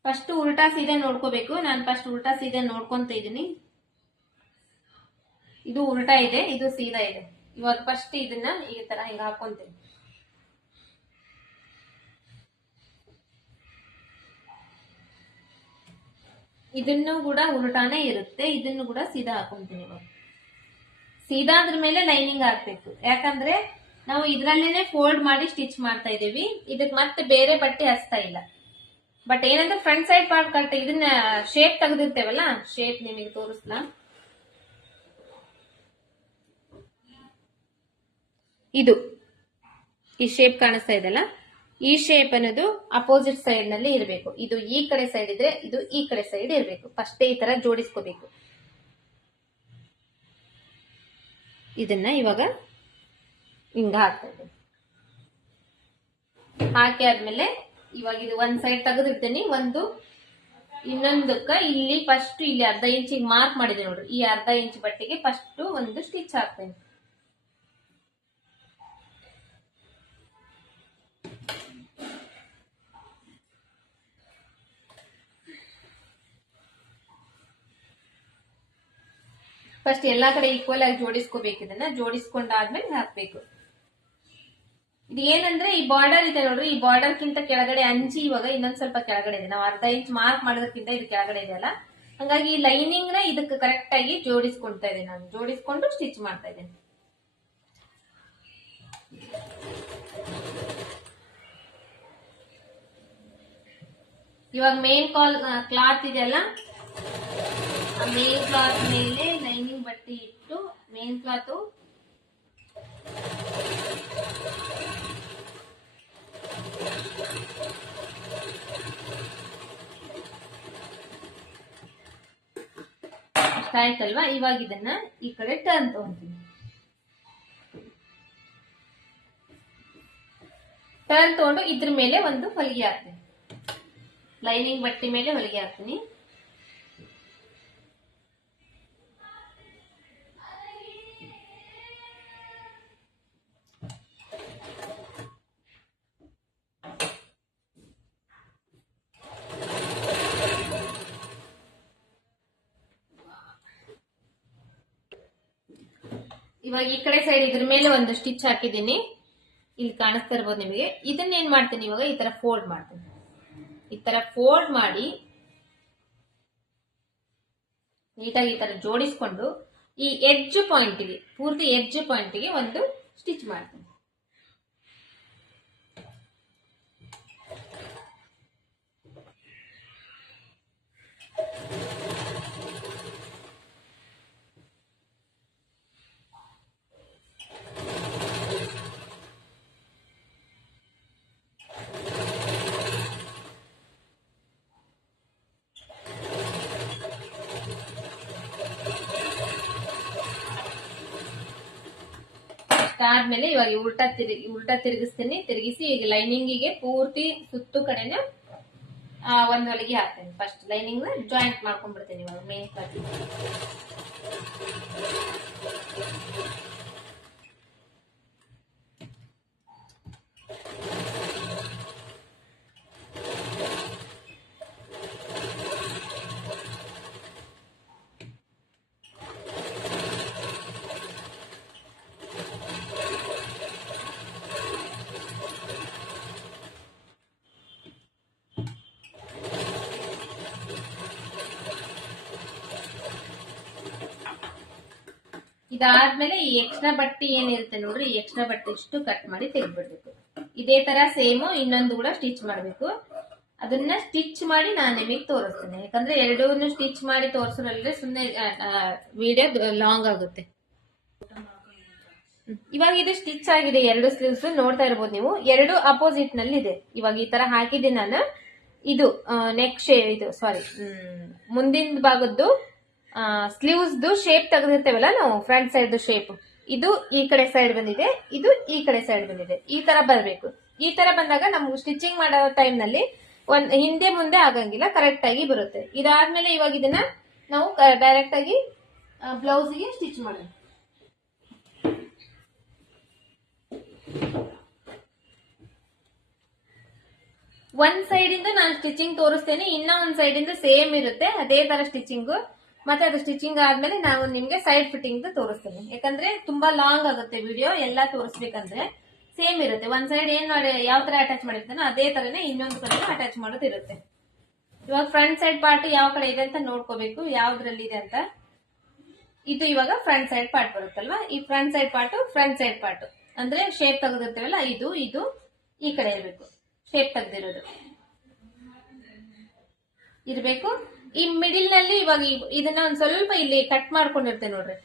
ಫಸ್ಟ್ ಉಲ್ಟಾ ಸೀದೆ ನೋಡ್ಕೋಬೇಕು. ನಾನು ಫಸ್ಟ್ ಉಲ್ಟಾ ಸೀದೆ ನೋಡ್ಕೊಂತ ಇದೀನಿ. ಇದು ಉಲ್ಟಾ ಇದೆ, ಇದು ಸೀದಾ ಇದೆ. ಇವಾಗ ಫಸ್ಟ್ ಇದನ್ನ ಈ ತರ ಹಿಂಗ ಹಾಕೊಂತೀನಿ. ಇದನ್ನು ಕೂಡ ಉಲ್ಟಾನೇ ಇರುತ್ತೆ, ಇದನ್ನು ಕೂಡ ಸೀದಾ ಹಾಕೊಂತೀನಿ. ಇವಾಗ ಸೀದಾ ಅದ್ರ ಮೇಲೆ ಲೈನಿಂಗ್ ಹಾಕ್ಬೇಕು. ಯಾಕಂದ್ರೆ ನಾವು ಇದ್ರಲ್ಲೇನೆ ಫೋಲ್ಡ್ ಮಾಡಿ ಸ್ಟಿಚ್ ಮಾಡ್ತಾ ಇದೀವಿ. ಇದಕ್ ಮತ್ತೆ ಬೇರೆ ಬಟ್ಟೆ ಹಚ್ತಾ ಇಲ್ಲ. ಬಟ್ ಏನಂದ್ರೆ ಫ್ರಂಟ್ ಸೈಡ್ ಪಾರ್ಟ್ ಕರೆಕ್ಟ್ ಇದನ್ನ ಶೇಪ್ ತೆಗೆದಿರ್ತೇವಲ್ಲ, ಶೇಪ್ ನಿಮಗೆ ತೋರಿಸ್ಲಾ. ಇದು ಈ ಶೇಪ್ ಕಾಣಿಸ್ತಾ ಇದೆಲ್ಲ, ಈ ಶೇಪ್ ಅನ್ನೋದು ಅಪೋಸಿಟ್ ಸೈಡ್ ನಲ್ಲಿ ಇರಬೇಕು. ಇದು ಈ ಕಡೆ ಸೈಡ್ ಇದ್ರೆ ಇದು ಈ ಕಡೆ ಸೈಡ್ ಇರಬೇಕು. ಫಸ್ಟ್ ಈ ತರ ಜೋಡಿಸ್ಕೋಬೇಕು. ಇದನ್ನ ಇವಾಗ ಹಿಂಗ ಹಾಕ್ತಾ ಇದ್ದೀನಿ. ಹಾಕಿ ಆದ್ಮೇಲೆ ಇವಾಗ ಇದು ಒಂದ್ ಸೈಡ್ ತೆಗೆದಿರ್ತೀನಿ. ಇನ್ನೊಂದಕ್ಕ ಇಲ್ಲಿ ಫಸ್ಟ್ ಇಲ್ಲಿ ಅರ್ಧ ಇಂಚಿಗೆ ಮಾರ್ಕ್ ಮಾಡಿದೆ ನೋಡ್ರಿ. ಈ ಅರ್ಧ ಇಂಚ್ ಬಟ್ಟೆಗೆ ಫಸ್ಟ್ ಒಂದು ಸ್ಟಿಚ್ ಹಾಕ್ತೇನೆ. ಫಸ್ಟ್ ಎಲ್ಲಾ ಕಡೆ ಈಕ್ವಲ್ ಆಗಿ ಜೋಡಿಸ್ಕೋಬೇಕು. ಇದನ್ನ ಜೋಡಿಸ್ಕೊಂಡಾದ್ಮೇಲೆ ಹಾಕ್ಬೇಕು. ಇದು ಏನಂದ್ರೆ ಈ ಬಾರ್ಡರ್ ಇದೆ ನೋಡ್ರಿ, ಈ ಬಾರ್ಡರ್ ಕಿಂತ ಕೆಳಗಡೆ ಅಂಚಿ ಇವಾಗ ಇನ್ನೊಂದ್ ಸ್ವಲ್ಪ ಕೆಳಗಡೆ ಇದೆ. ನಾವು ಅರ್ಧ ಇಂಚ್ ಮಾರ್ಕ್ ಮಾಡೋದಕ್ಕಿಂತ ಇದು ಕೆಳಗಡೆ ಇದೆಯಲ್ಲ, ಹಂಗಾಗಿ ಈ ಲೈನಿಂಗ್ ನ ಇದಕ್ಕೆ ಕರೆಕ್ಟ್ ಆಗಿ ಜೋಡಿಸ್ಕೊಂತಾ ಇದ್ದೇನೆ. ನಾನು ಜೋಡಿಸ್ಕೊಂಡು ಸ್ಟಿಚ್ ಮಾಡ್ತಾ ಇದ್ದೇನೆ. ಇವಾಗ ಮೇನ್ ಕ್ಲಾತ್ ಇದೆಯಲ್ಲ, ಆ ಮೇನ್ ಕ್ಲಾತ್ ಮೇಲೆ ಲೈನಿಂಗ್ ಬಟ್ಟೆ ಇಟ್ಟು ಮೇನ್ ಕ್ಲಾತ್ ಆಯ್ತಲ್ವಾ. ಇವಾಗ ಇದನ್ನ ಈ ಕಡೆ ಟರ್ನ್ ತಗೊಂತೀನಿ. ಟರ್ನ್ ತಗೊಂಡು ಇದ್ರ ಮೇಲೆ ಒಂದು ಹೊಲಿಗೆ ಹಾಕ್ತೀನಿ. ಲೈನಿಂಗ್ ಬಟ್ಟೆ ಮೇಲೆ ಹೊಲಿಗೆ ಹಾಕ್ತೀನಿ. ಇವಾಗ ಈ ಕಡೆ ಸೈಡ್ ಇದ್ರ ಮೇಲೆ ಒಂದು ಸ್ಟಿಚ್ ಹಾಕಿದ್ದೀನಿ. ಇಲ್ಲಿ ಕಾಣಿಸ್ತಾ ಇರ್ಬೋದು ನಿಮಗೆ. ಇದನ್ನ ಏನ್ ಮಾಡ್ತೀನಿ, ಇವಾಗ ಈ ತರ ಫೋಲ್ಡ್ ಮಾಡ್ತೀನಿ. ಈ ತರ ಫೋಲ್ಡ್ ಮಾಡಿ ನೀಟಾಗಿ ಈ ತರ ಜೋಡಿಸ್ಕೊಂಡು ಈ ಎಡ್ಜ್ ಪಾಯಿಂಟ್ಗೆ, ಪೂರ್ತಿ ಎಡ್ಜ್ ಪಾಯಿಂಟ್ಗೆ ಒಂದು ಸ್ಟಿಚ್ ಮಾಡ್ತೀನಿ. ಆದ್ಮೇಲೆ ಇವಾಗ ಉಲ್ಟಾ ತಿರುಗಿಸ್ತೀನಿ. ತಿರುಗಿಸಿ ಈಗ ಲೈನಿಂಗಿಗೆ ಪೂರ್ತಿ ಸುತ್ತು ಕಡೆನ ಒಂದ್ ಹೊಲಿಗೆ ಹಾಕ್ತೇನೆ. ಫಸ್ಟ್ ಲೈನಿಂಗ್ ಜಾಯಿಂಟ್ ಮಾಡ್ಕೊಂಡ್ಬಿಡ್ತೇನೆ ಇವಾಗ ಮೇನ್ ಕ್ಲಾತ್. ಇದಾದ್ಮೇಲೆ ಈ ಎಕ್ಸ್ಟ್ರಾ ಬಟ್ಟೆ ಏನಿರುತ್ತೆ ನೋಡ್ರಿ, ಈ ಎಕ್ಸ್ಟ್ರಾ ಬಟ್ಟೆ ಇಷ್ಟು ಕಟ್ ಮಾಡಿ ತೆಗೆದ್ಬಿಡ್ಬೇಕು. ಇದೇ ತರ ಸೇಮ್ ಇನ್ನೊಂದು ಕೂಡ ಸ್ಟಿಚ್ ಮಾಡ್ಬೇಕು. ಅದನ್ನ ಸ್ಟಿಚ್ ಮಾಡಿ ನಾನು ನಿಮಗೆ ತೋರಿಸ್ತೇನೆ. ಯಾಕಂದ್ರೆ ಎರಡೂ ಸ್ಟಿಚ್ ಮಾಡಿ ತೋರಿಸೋದ್ರಲ್ಲಿ ಸುಮ್ಮನೆ ವಿಡಿಯೋ ಲಾಂಗ್ ಆಗುತ್ತೆ. ಇವಾಗ ಇದು ಸ್ಟಿಚ್ ಆಗಿದೆ, ಎರಡು ಸ್ಲೀವ್ಸ್ ನೋಡ್ತಾ ಇರ್ಬೋದು ನೀವು. ಎರಡು ಅಪೋಸಿಟ್ ನಲ್ಲಿ ಇದೆ. ಇವಾಗ ಈ ತರ ಹಾಕಿದ್ದೀನಿ ನಾನು. ಇದು ನೆಕ್ ಇದು ಮುಂದಿನ ಭಾಗದ್ದು ಸ್ಲೀವ್ಸ್ ಶೇಪ್ ತೆಗೆದಿರ್ತೇವಲ್ಲ ನಾವು ಫ್ರಂಟ್ ಸೈಡ್ ಶೇಪ್, ಇದು ಈ ಕಡೆ ಸೈಡ್ ಬಂದಿದೆ, ಇದು ಈ ಕಡೆ ಸೈಡ್ ಬಂದಿದೆ. ಈ ತರ ಬರಬೇಕು. ಈ ತರ ಬಂದಾಗ ನಮ್ಗೆ ಸ್ಟಿಚಿಂಗ್ ಮಾಡೋ ಟೈಮ್ ನಲ್ಲಿ ಒಂದ್ ಹಿಂದೆ ಮುಂದೆ ಆಗಂಗಿಲ್ಲ, ಕರೆಕ್ಟ್ ಆಗಿ ಬರುತ್ತೆ. ಇದಾದ್ಮೇಲೆ ಇವಾಗ ಇದನ್ನ ನಾವು ಡೈರೆಕ್ಟ್ ಆಗಿ ಬ್ಲೌಸ್ಗೆ ಸ್ಟಿಚ್ ಮಾಡೋಣ. ಒಂದ್ ಸೈಡ್ ಇಂದ ನಾನು ಸ್ಟಿಚಿಂಗ್ ತೋರಿಸ್ತೇನೆ, ಇನ್ನ ಒಂದ್ ಸೈಡ್ ಇಂದ ಸೇಮ್ ಇರುತ್ತೆ ಅದೇ ತರ ಸ್ಟಿಚಿಂಗ್. ಮತ್ತೆ ಅದು ಸ್ಟಿಚಿಂಗ್ ಆದ್ಮೇಲೆ ನಾವು ನಿಮ್ಗೆ ಸೈಡ್ ಫಿಟ್ಟಿಂಗ್ ತೋರಿಸ್ತೇನೆ. ಯಾಕಂದ್ರೆ ತುಂಬಾ ಲಾಂಗ್ ಆಗುತ್ತೆ ವಿಡಿಯೋ, ಎಲ್ಲಾ ತೋರಿಸ್ಬೇಕಂದ್ರೆ ಸೇಮ್ ಇರುತ್ತೆ. ಒಂದ್ ಸೈಡ್ ಏನ್ ಮಾಡಿ ಯಾವ ತರ ಅಟ್ಯಾಚ್ ಮಾಡಿರ್ತಾನೋ ಅದೇ ತರನೇ ಇನ್ನೊಂದು ಕಡೆ ಅಟ್ಯಾಚ್ ಮಾಡೋದಿರುತ್ತೆ. ಇವಾಗ ಫ್ರಂಟ್ ಸೈಡ್ ಪಾರ್ಟ್ ಯಾವ ಕಡೆ ಇದೆ ಅಂತ ನೋಡ್ಕೋಬೇಕು, ಯಾವ್ದ್ರಲ್ಲಿ ಇದೆ ಅಂತ. ಇದು ಇವಾಗ ಫ್ರಂಟ್ ಸೈಡ್ ಪಾರ್ಟ್ ಬರುತ್ತಲ್ವಾ, ಈ ಫ್ರಂಟ್ ಸೈಡ್ ಪಾರ್ಟ್ ಅಂದ್ರೆ ಶೇಪ್ ತೆಗೆದಿರ್ತೇವಲ್ಲ, ಇದು ಈ ಕಡೆ ಇರಬೇಕು. ಶೇಪ್ ತೆಗ್ದಿರೋದು ಇರ್ಬೇಕು. ಈ ಮಿಡಿಲ್ ನಲ್ಲಿ ಇವಾಗ ಇದನ್ನ ಒಂದ್ ಸ್ವಲ್ಪ ಇಲ್ಲಿ ಕಟ್ ಮಾಡ್ಕೊಂಡಿರ್ತೇವೆ ನೋಡ್ರಿ.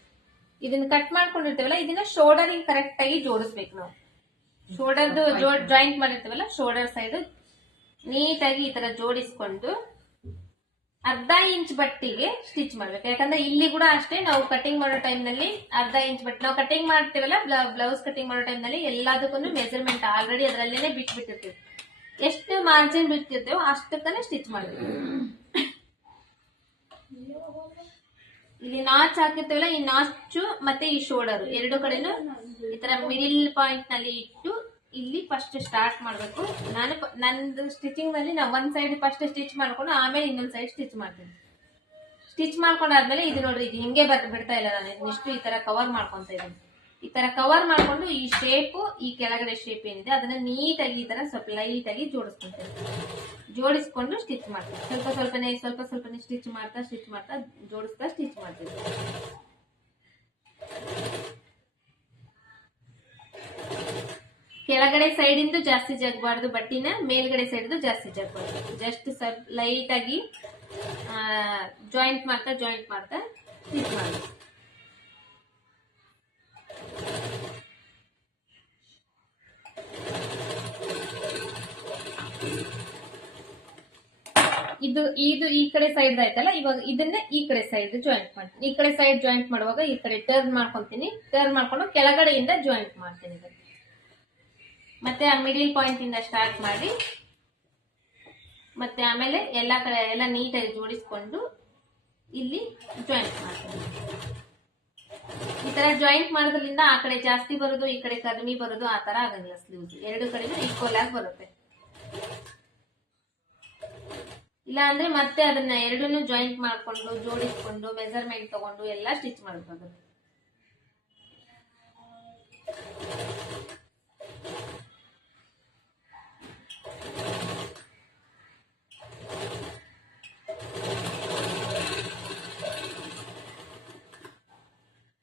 ಇದನ್ನ ಕಟ್ ಮಾಡ್ಕೊಂಡಿರ್ತೇವಲ್ಲ, ಇದನ್ನ ಶೋಲ್ಡರ್ ಕರೆಕ್ಟ್ ಆಗಿ ಜೋಡಿಸ್ಬೇಕು ನಾವು. ಶೋಲ್ಡರ್ದು ಜಾಯಿಂಟ್ ಮಾಡಿರ್ತೇವಲ್ಲ, ಶೋಲ್ಡರ್ ಸೈಡ್ ನೀಟಾಗಿ ಈ ತರ ಜೋಡಿಸ್ಕೊಂಡು ಅರ್ಧ ಇಂಚ್ ಬಟ್ಟಿಗೆ ಸ್ಟಿಚ್ ಮಾಡ್ಬೇಕು. ಯಾಕಂದ್ರೆ ಇಲ್ಲಿ ಕೂಡ ಅಷ್ಟೇ, ನಾವು ಕಟಿಂಗ್ ಮಾಡೋ ಟೈಮ್ ನಲ್ಲಿ ಅರ್ಧ ಇಂಚ್ ಬಟ್ಟೆ ನಾವು ಕಟಿಂಗ್ ಮಾಡ್ತೇವಲ್ಲ, ಬ್ಲೌಸ್ ಕಟಿಂಗ್ ಮಾಡೋ ಟೈಮ್ ನಲ್ಲಿ ಎಲ್ಲದಕ್ಕೂ ಮೆಜರ್ಮೆಂಟ್ ಆಲ್ರೆಡಿ ಅದರಲ್ಲೇನೆ ಬಿಟ್ಬಿಟ್ಟಿರ್ತೀವಿ. ಎಷ್ಟು ಮಾರ್ಜಿನ್ ಬಿಟ್ಟಿರ್ತೇವೋ ಅಷ್ಟಕ್ಕನೆ ಸ್ಟಿಚ್ ಮಾಡ್ಬೇಕು. ಇಲ್ಲಿ ನಾಚ್ ಹಾಕಿರ್ತೇವಲ್ಲ, ಈ ನಾಚು ಮತ್ತೆ ಈ ಶೋಲ್ಡರ್ ಎರಡು ಕಡೆನೂ ಈ ತರ ಮಿಡಿಲ್ ಪಾಯಿಂಟ್ ನಲ್ಲಿ ಇಟ್ಟು ಇಲ್ಲಿ ಫಸ್ಟ್ ಸ್ಟಾರ್ಟ್ ಮಾಡ್ಬೇಕು. ನಂದು ಸ್ಟಿಚಿಂಗ್ ನಲ್ಲಿ ನಾವು ಒಂದ್ ಸೈಡ್ ಫಸ್ಟ್ ಸ್ಟಿಚ್ ಮಾಡ್ಕೊಂಡು ಆಮೇಲೆ ಇನ್ನೊಂದ್ ಸೈಡ್ ಸ್ಟಿಚ್ ಮಾಡ್ತೀನಿ. ಸ್ಟಿಚ್ ಮಾಡ್ಕೊಂಡಾದ್ಮೇಲೆ ಇದು ನೋಡ್ರಿ, ಇದು ಹಿಂಗೆ ಬಿಡ್ತಾ ಇಲ್ಲ, ನಾನು ಇಷ್ಟು ಈ ತರ ಕವರ್ ಮಾಡ್ಕೊಂತ ಇದ್ದೀನಿ. ಈ ತರ ಕವರ್ ಮಾಡ್ಕೊಂಡು ಈ ಶೇಪ್, ಈ ಕೆಳಗಡೆ ಶೇಪ್ ಏನಿದೆ ಅದನ್ನ ನೀಟಾಗಿ ಈ ತರ ಸ್ವಲ್ಪ ಲೈಟ್ ಆಗಿ ಜೋಡಿಸ್ಕೊಂತೇವೆ. ಜೋಡಿಸ್ಕೊಂಡು ಸ್ಟಿಚ್ ಮಾಡ್ತೀವಿ. ಸ್ವಲ್ಪ ಸ್ವಲ್ಪನೇ ಸ್ಟಿಚ್ ಮಾಡ್ತಾ ಜೋಡಿಸ್ತಾ ಸ್ಟಿಚ್ ಮಾಡ್ತೀವಿ. ಕೆಳಗಡೆ ಸೈಡ್ ಇಂದು ಜಾಸ್ತಿ ಜಗ್ಬಾರ್ದು ಬಟ್ಟಿನ, ಮೇಲ್ಗಡೆ ಸೈಡ್ ಜಾಸ್ತಿ ಜಗ್ಬಾರ್ದು. ಜಸ್ಟ್ ಸ್ವಲ್ಪ ಲೈಟ್ ಆಗಿ ಜಾಯಿಂಟ್ ಮಾಡ್ತಾ ಸ್ಟಿಚ್ ಮಾಡಿ. ಇದು ಈ ಕಡೆ ಸೈಡ್ ಆಯ್ತಲ್ಲ, ಇವಾಗ ಇದನ್ನ ಈ ಕಡೆ ಸೈಡ್ ಜಾಯಿಂಟ್ ಮಾಡ್ತೀನಿ. ಈ ಕಡೆ ಸೈಡ್ ಜಾಯಿಂಟ್ ಮಾಡುವಾಗ ಈ ಕಡೆ ಟರ್ನ್ ಮಾಡ್ಕೊಂತೀನಿ. ಟರ್ನ್ ಮಾಡ್ಕೊಂಡು ಕೆಳಗಡೆಯಿಂದ ಜಾಯಿಂಟ್ ಮಾಡ್ತೀನಿ. ಮತ್ತೆ ಆ ಮಿಡಿಲ್ ಪಾಯಿಂಟ್ ಇಂದ ಸ್ಟಾರ್ಟ್ ಮಾಡಿ ಮತ್ತೆ ಆಮೇಲೆ ಎಲ್ಲಾ ಕಡೆ ಎಲ್ಲ ನೀಟಾಗಿ ಜೋಡಿಸ್ಕೊಂಡು ಇಲ್ಲಿ ಜಾಯಿಂಟ್ ಮಾಡ್ತೀನಿ. ಈ ತರ ಜಾಯಿಂಟ್ ಮಾಡೋದ್ರಿಂದ ಆ ಕಡೆ ಜಾಸ್ತಿ ಬರೋದು, ಈ ಕಡೆ ಕಡಿಮೆ ಬರೋದು ಆ ತರ ಆಗಂಗಿಲ್ಲ. ಸ್ಲೀವ್ಸ್ ಎರಡು ಕಡೆನೂ ಈಕ್ವಲ್ ಆಗಿ ಬರುತ್ತೆ. ಇಲ್ಲ ಅಂದ್ರೆ ಮತ್ತೆ ಅದನ್ನ ಎರಡನ್ನೂ ಜಾಯಿಂಟ್ ಮಾಡ್ಕೊಂಡು ಜೋಡಿಸ್ಕೊಂಡು ಮೆಜರ್ಮೆಂಟ್ ತಗೊಂಡು ಎಲ್ಲ ಸ್ಟಿಚ್ ಮಾಡ್ಬೋದು.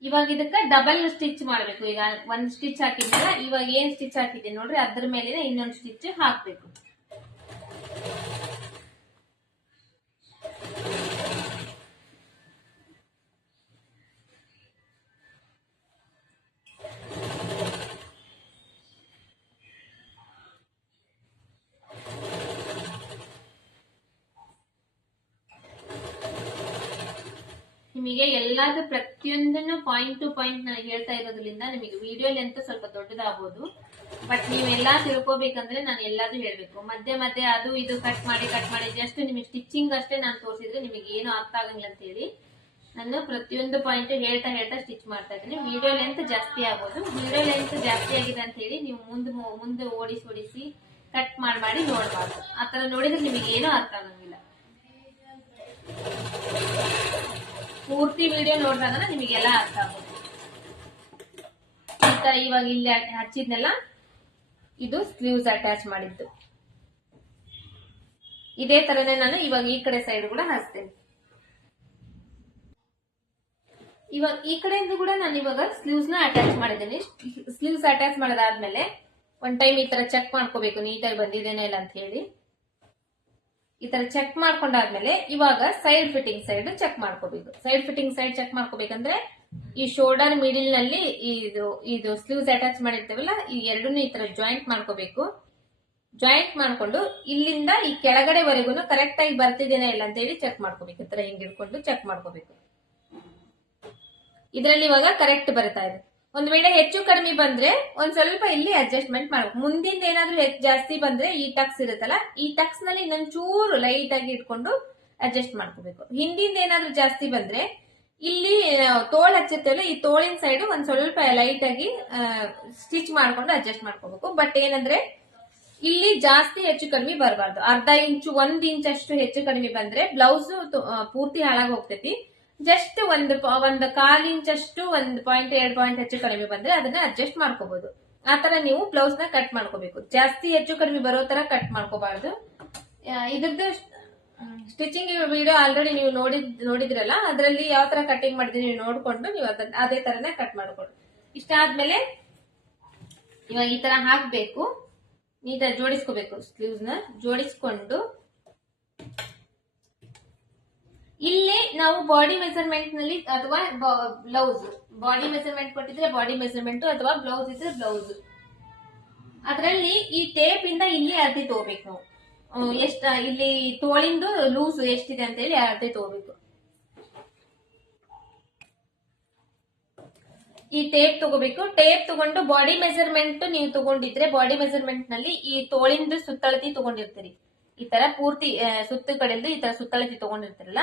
ಇವಾಗ ಇದಕ್ಕ ಡಬಲ್ ಸ್ಟಿಚ್ ಮಾಡ್ಬೇಕು. ಈಗ ಒಂದ್ ಸ್ಟಿಚ್ ಹಾಕಿದ್ನಲ್ಲ, ಇವಾಗ ಏನ್ ಸ್ಟಿಚ್ ಹಾಕಿದ್ದೀನಿ ನೋಡ್ರಿ, ಅದ್ರ ಮೇಲೆ ಇನ್ನೊಂದು ಸ್ಟಿಚ್ ಹಾಕ್ಬೇಕು. ನಿಮಗೆ ಎಲ್ಲಾದ್ರೂ ಪ್ರತಿಯೊಂದನ್ನು ಪಾಯಿಂಟ್ ಟು ಪಾಯಿಂಟ್ ನಾನು ಹೇಳ್ತಾ ಇರೋದ್ರಿಂದ ನಿಮಗೆ ವಿಡಿಯೋ ಲೆಂತ್ ಸ್ವಲ್ಪ ದೊಡ್ಡದಾಗಬಹುದು. ಬಟ್ ನೀವೆಲ್ಲಾ ತಿಳ್ಕೊಬೇಕಂದ್ರೆ ನಾನು ಎಲ್ಲಾದ್ರೂ ಹೇಳ್ಬೇಕು. ಮಧ್ಯೆ ಅದು ಇದು ಕಟ್ ಮಾಡಿ ಜಸ್ಟ್ ನಿಮಗೆ ಸ್ಟಿಚಿಂಗ್ ಅಷ್ಟೇ ನಾನು ತೋರಿಸಿದ್ರೆ ನಿಮಗೆ ಏನು ಅರ್ಥ ಆಗಂಗಿಲ್ಲ ಅಂತ ಹೇಳಿ ನಾನು ಪ್ರತಿಯೊಂದು ಪಾಯಿಂಟ್ ಹೇಳ್ತಾ ಸ್ಟಿಚ್ ಮಾಡ್ತಾ ಇದ್ದೀನಿ. ವಿಡಿಯೋ ಲೆಂತ್ ಜಾಸ್ತಿ ಆಗ್ಬೋದು. ವಿಡಿಯೋ ಲೆಂತ್ ಜಾಸ್ತಿ ಆಗಿದೆ ಅಂತ ಹೇಳಿ ನೀವು ಮುಂದೆ ಓಡಿಸಿ ಕಟ್ ಮಾಡಿ ನೋಡಬಾರ್ದು. ಆತರ ನೋಡಿದ್ರೆ ನಿಮಗೆ ಏನೂ ಅರ್ಥ ಆಗಂಗಿಲ್ಲ. ಪೂರ್ತಿ ವಿಡಿಯೋ ನೋಡಿದಾಗ ನಿಮಗೆಲ್ಲ ಅರ್ಥ ಆಗುತ್ತೆ. ಈ ತರ ಇವಾಗ ಇಲ್ಲಿ ಹಚ್ಚಿದ್ನೆಲ್ಲ ಇದು ಸ್ಲೀವ್ಸ್ ಅಟ್ಯಾಚ್ ಮಾಡಿದ್ದು. ಇದೇ ತರನೇ ನಾನು ಇವಾಗ ಈ ಕಡೆ ಸೈಡ್ ಕೂಡ ಹಚ್ತೇನೆ. ಇವಾಗ ಈ ಕಡೆಯಿಂದ ಕೂಡ ನಾನು ಇವಾಗ ಸ್ಲೀವ್ಸ್ ನ ಅಟ್ಯಾಚ್ ಮಾಡಿದ್ದೀನಿ. ಸ್ಲೀವ್ಸ್ ಅಟ್ಯಾಚ್ ಮಾಡೋದಾದ್ಮೇಲೆ ಒಂದ್ ಟೈಮ್ ಈ ತರ ಚೆಕ್ ಮಾಡ್ಕೋಬೇಕು, ನೀಟಾಗಿ ಬಂದಿದ್ದೇನೆ ಇಲ್ಲ ಅಂತ ಹೇಳಿ. ಈ ತರ ಚೆಕ್ ಮಾಡ್ಕೊಂಡಾದ್ಮೇಲೆ ಇವಾಗ ಸೈಡ್ ಫಿಟ್ಟಿಂಗ್ ಸೈಡ್ ಚೆಕ್ ಮಾಡ್ಕೋಬೇಕು. ಸೈಡ್ ಫಿಟ್ಟಿಂಗ್ ಸೈಡ್ ಚೆಕ್ ಮಾಡ್ಕೋಬೇಕಂದ್ರೆ ಈ ಶೋಲ್ಡರ್ ಮಿಡಿಲ್ ನಲ್ಲಿ ಇದು ಸ್ಲೀವ್ಸ್ ಅಟ್ಯಾಚ್ ಮಾಡಿರ್ತೇವಲ್ಲ, ಈ ಎರಡನ್ನೂ ಈ ತರ ಜಾಯಿಂಟ್ ಮಾಡ್ಕೋಬೇಕು. ಜಾಯಿಂಟ್ ಮಾಡ್ಕೊಂಡು ಇಲ್ಲಿಂದ ಈ ಕೆಳಗಡೆವರೆಗೂ ಕರೆಕ್ಟ್ ಆಗಿ ಬರ್ತಿದ್ದೇನೆ ಇಲ್ಲ ಅಂತ ಹೇಳಿ ಚೆಕ್ ಮಾಡ್ಕೋಬೇಕು. ಈ ತರ ಹಿಂಗ್ ಹಿಡ್ಕೊಂಡು ಚೆಕ್ ಮಾಡ್ಕೋಬೇಕು. ಇದರಲ್ಲಿ ಇವಾಗ ಕರೆಕ್ಟ್ ಬರ್ತಾ ಇದೆ. ಒಂದ್ ವೇಳೆ ಹೆಚ್ಚು ಕಡಿಮೆ ಬಂದ್ರೆ ಒಂದ್ ಸ್ವಲ್ಪ ಇಲ್ಲಿ ಅಡ್ಜಸ್ಟ್ಮೆಂಟ್ ಮಾಡ್ಬೇಕು. ಮುಂದಿಂದ ಏನಾದ್ರೂ ಜಾಸ್ತಿ ಬಂದ್ರೆ ಈ ಟಕ್ಸ್ ಇರುತ್ತಲ್ಲ, ಈ ಟಕ್ಸ್ ನಲ್ಲಿ ಇನ್ನೊಂದ್ ಚೂರು ಲೈಟ್ ಆಗಿ ಇಟ್ಕೊಂಡು ಅಡ್ಜಸ್ಟ್ ಮಾಡ್ಕೋಬೇಕು. ಹಿಂದಿಂದ ಏನಾದ್ರೂ ಜಾಸ್ತಿ ಬಂದ್ರೆ ಇಲ್ಲಿ ತೋಳ್ ಹಚ್ಚಿರ್ತೇವಲ್ಲ, ಈ ತೋಳಿನ ಸೈಡ್ ಒಂದ್ ಸ್ವಲ್ಪ ಲೈಟ್ ಆಗಿ ಸ್ಟಿಚ್ ಮಾಡ್ಕೊಂಡು ಅಡ್ಜಸ್ಟ್ ಮಾಡ್ಕೋಬೇಕು. ಬಟ್ ಏನಂದ್ರೆ ಇಲ್ಲಿ ಜಾಸ್ತಿ ಹೆಚ್ಚು ಕಡಿಮೆ ಬರಬಾರ್ದು. ಅರ್ಧ ಇಂಚು 1 ಇಂಚ್ ಅಷ್ಟು ಹೆಚ್ಚು ಕಡಿಮೆ ಬಂದ್ರೆ ಬ್ಲೌಸ್ ಪೂರ್ತಿ ಹಾಳಾಗಿ ಹೋಗ್ತೈತಿ. ಜಸ್ಟ್ ಒಂದು 1/4 ಇಂಚ್ ಅಷ್ಟು 1 ಪಾಯಿಂಟ್ 2 ಪಾಯಿಂಟ್ ಹೆಚ್ಚು ಕಡಿಮೆ ಬಂದ್ರೆ ಅದನ್ನ ಅಡ್ಜಸ್ಟ್ ಮಾಡ್ಕೋಬಹುದು. ಆತರ ನೀವು ಬ್ಲೌಸ್ ನ ಕಟ್ ಮಾಡ್ಕೋಬೇಕು. ಜಾಸ್ತಿ ಹೆಚ್ಚು ಕಡಿಮೆ ಬರೋ ತರ ಕಟ್ ಮಾಡ್ಕೋಬಾರ್ದು. ಇದ್ರದ್ದು ಸ್ಟಿಚಿಂಗ್ ವಿಡಿಯೋ ಆಲ್ರೆಡಿ ನೀವು ನೋಡಿದ್ರಲ್ಲ, ಅದರಲ್ಲಿ ಯಾವ ತರ ಕಟಿಂಗ್ ಮಾಡಿದ್ರಿ ನೀವು ನೋಡ್ಕೊಂಡು ನೀವು ಅದೇ ತರನೇ ಕಟ್ ಮಾಡ್ಕೊಂಡು, ಇಷ್ಟ ಆದ್ಮೇಲೆ ಇವಾಗ ಈ ತರ ಹಾಕ್ಬೇಕು. ನೀಟಾಗಿ ಜೋಡಿಸ್ಕೋಬೇಕು. ಸ್ಲೀವ್ಸ್ ನ ಜೋಡಿಸ್ಕೊಂಡು ಇಲ್ಲಿ ನಾವು ಬಾಡಿ ಮೆಸರ್ಮೆಂಟ್ ನಲ್ಲಿ ಅಥವಾ ಬ್ಲೌಸ್ ಬಾಡಿ ಮೆಸರ್ಮೆಂಟ್ ಕೊಟ್ಟಿದ್ರೆ ಬಾಡಿ ಮೆಸರ್ಮೆಂಟ್ ಅಥವಾ ಬ್ಲೌಸ್ ಇದ್ರೆ ಬ್ಲೌಸ್, ಅದರಲ್ಲಿ ಈ ಟೇಪ್ ಇಂದ ಇಲ್ಲಿ ಅಳತೆ ತಗೋಬೇಕು. ನಾವು ಎಷ್ಟ ಇಲ್ಲಿ ತೋಳಿಂದು ಲೂಸ್ ಎಷ್ಟಿದೆ ಅಂತ ಹೇಳಿ ಅಳತೆ ತಗೋಬೇಕು. ಈ ಟೇಪ್ ತಗೋಬೇಕು. ಟೇಪ್ ತಗೊಂಡು ಬಾಡಿ ಮೆಸರ್ಮೆಂಟ್ ನೀವು ತಗೊಂಡಿದ್ರೆ ಬಾಡಿ ಮೆಸರ್ಮೆಂಟ್ ನಲ್ಲಿ ಈ ತೋಳಿಂದು ಸುತ್ತಳತಿ ತಗೊಂಡಿರ್ತೀರಿ. ಈ ತರ ಪೂರ್ತಿ ಸುತ್ತ ಕಡೆಯಿಂದ ಈ ತರ ಸುತ್ತಳತಿ ತಗೊಂಡಿರ್ತೀರಲ್ಲ,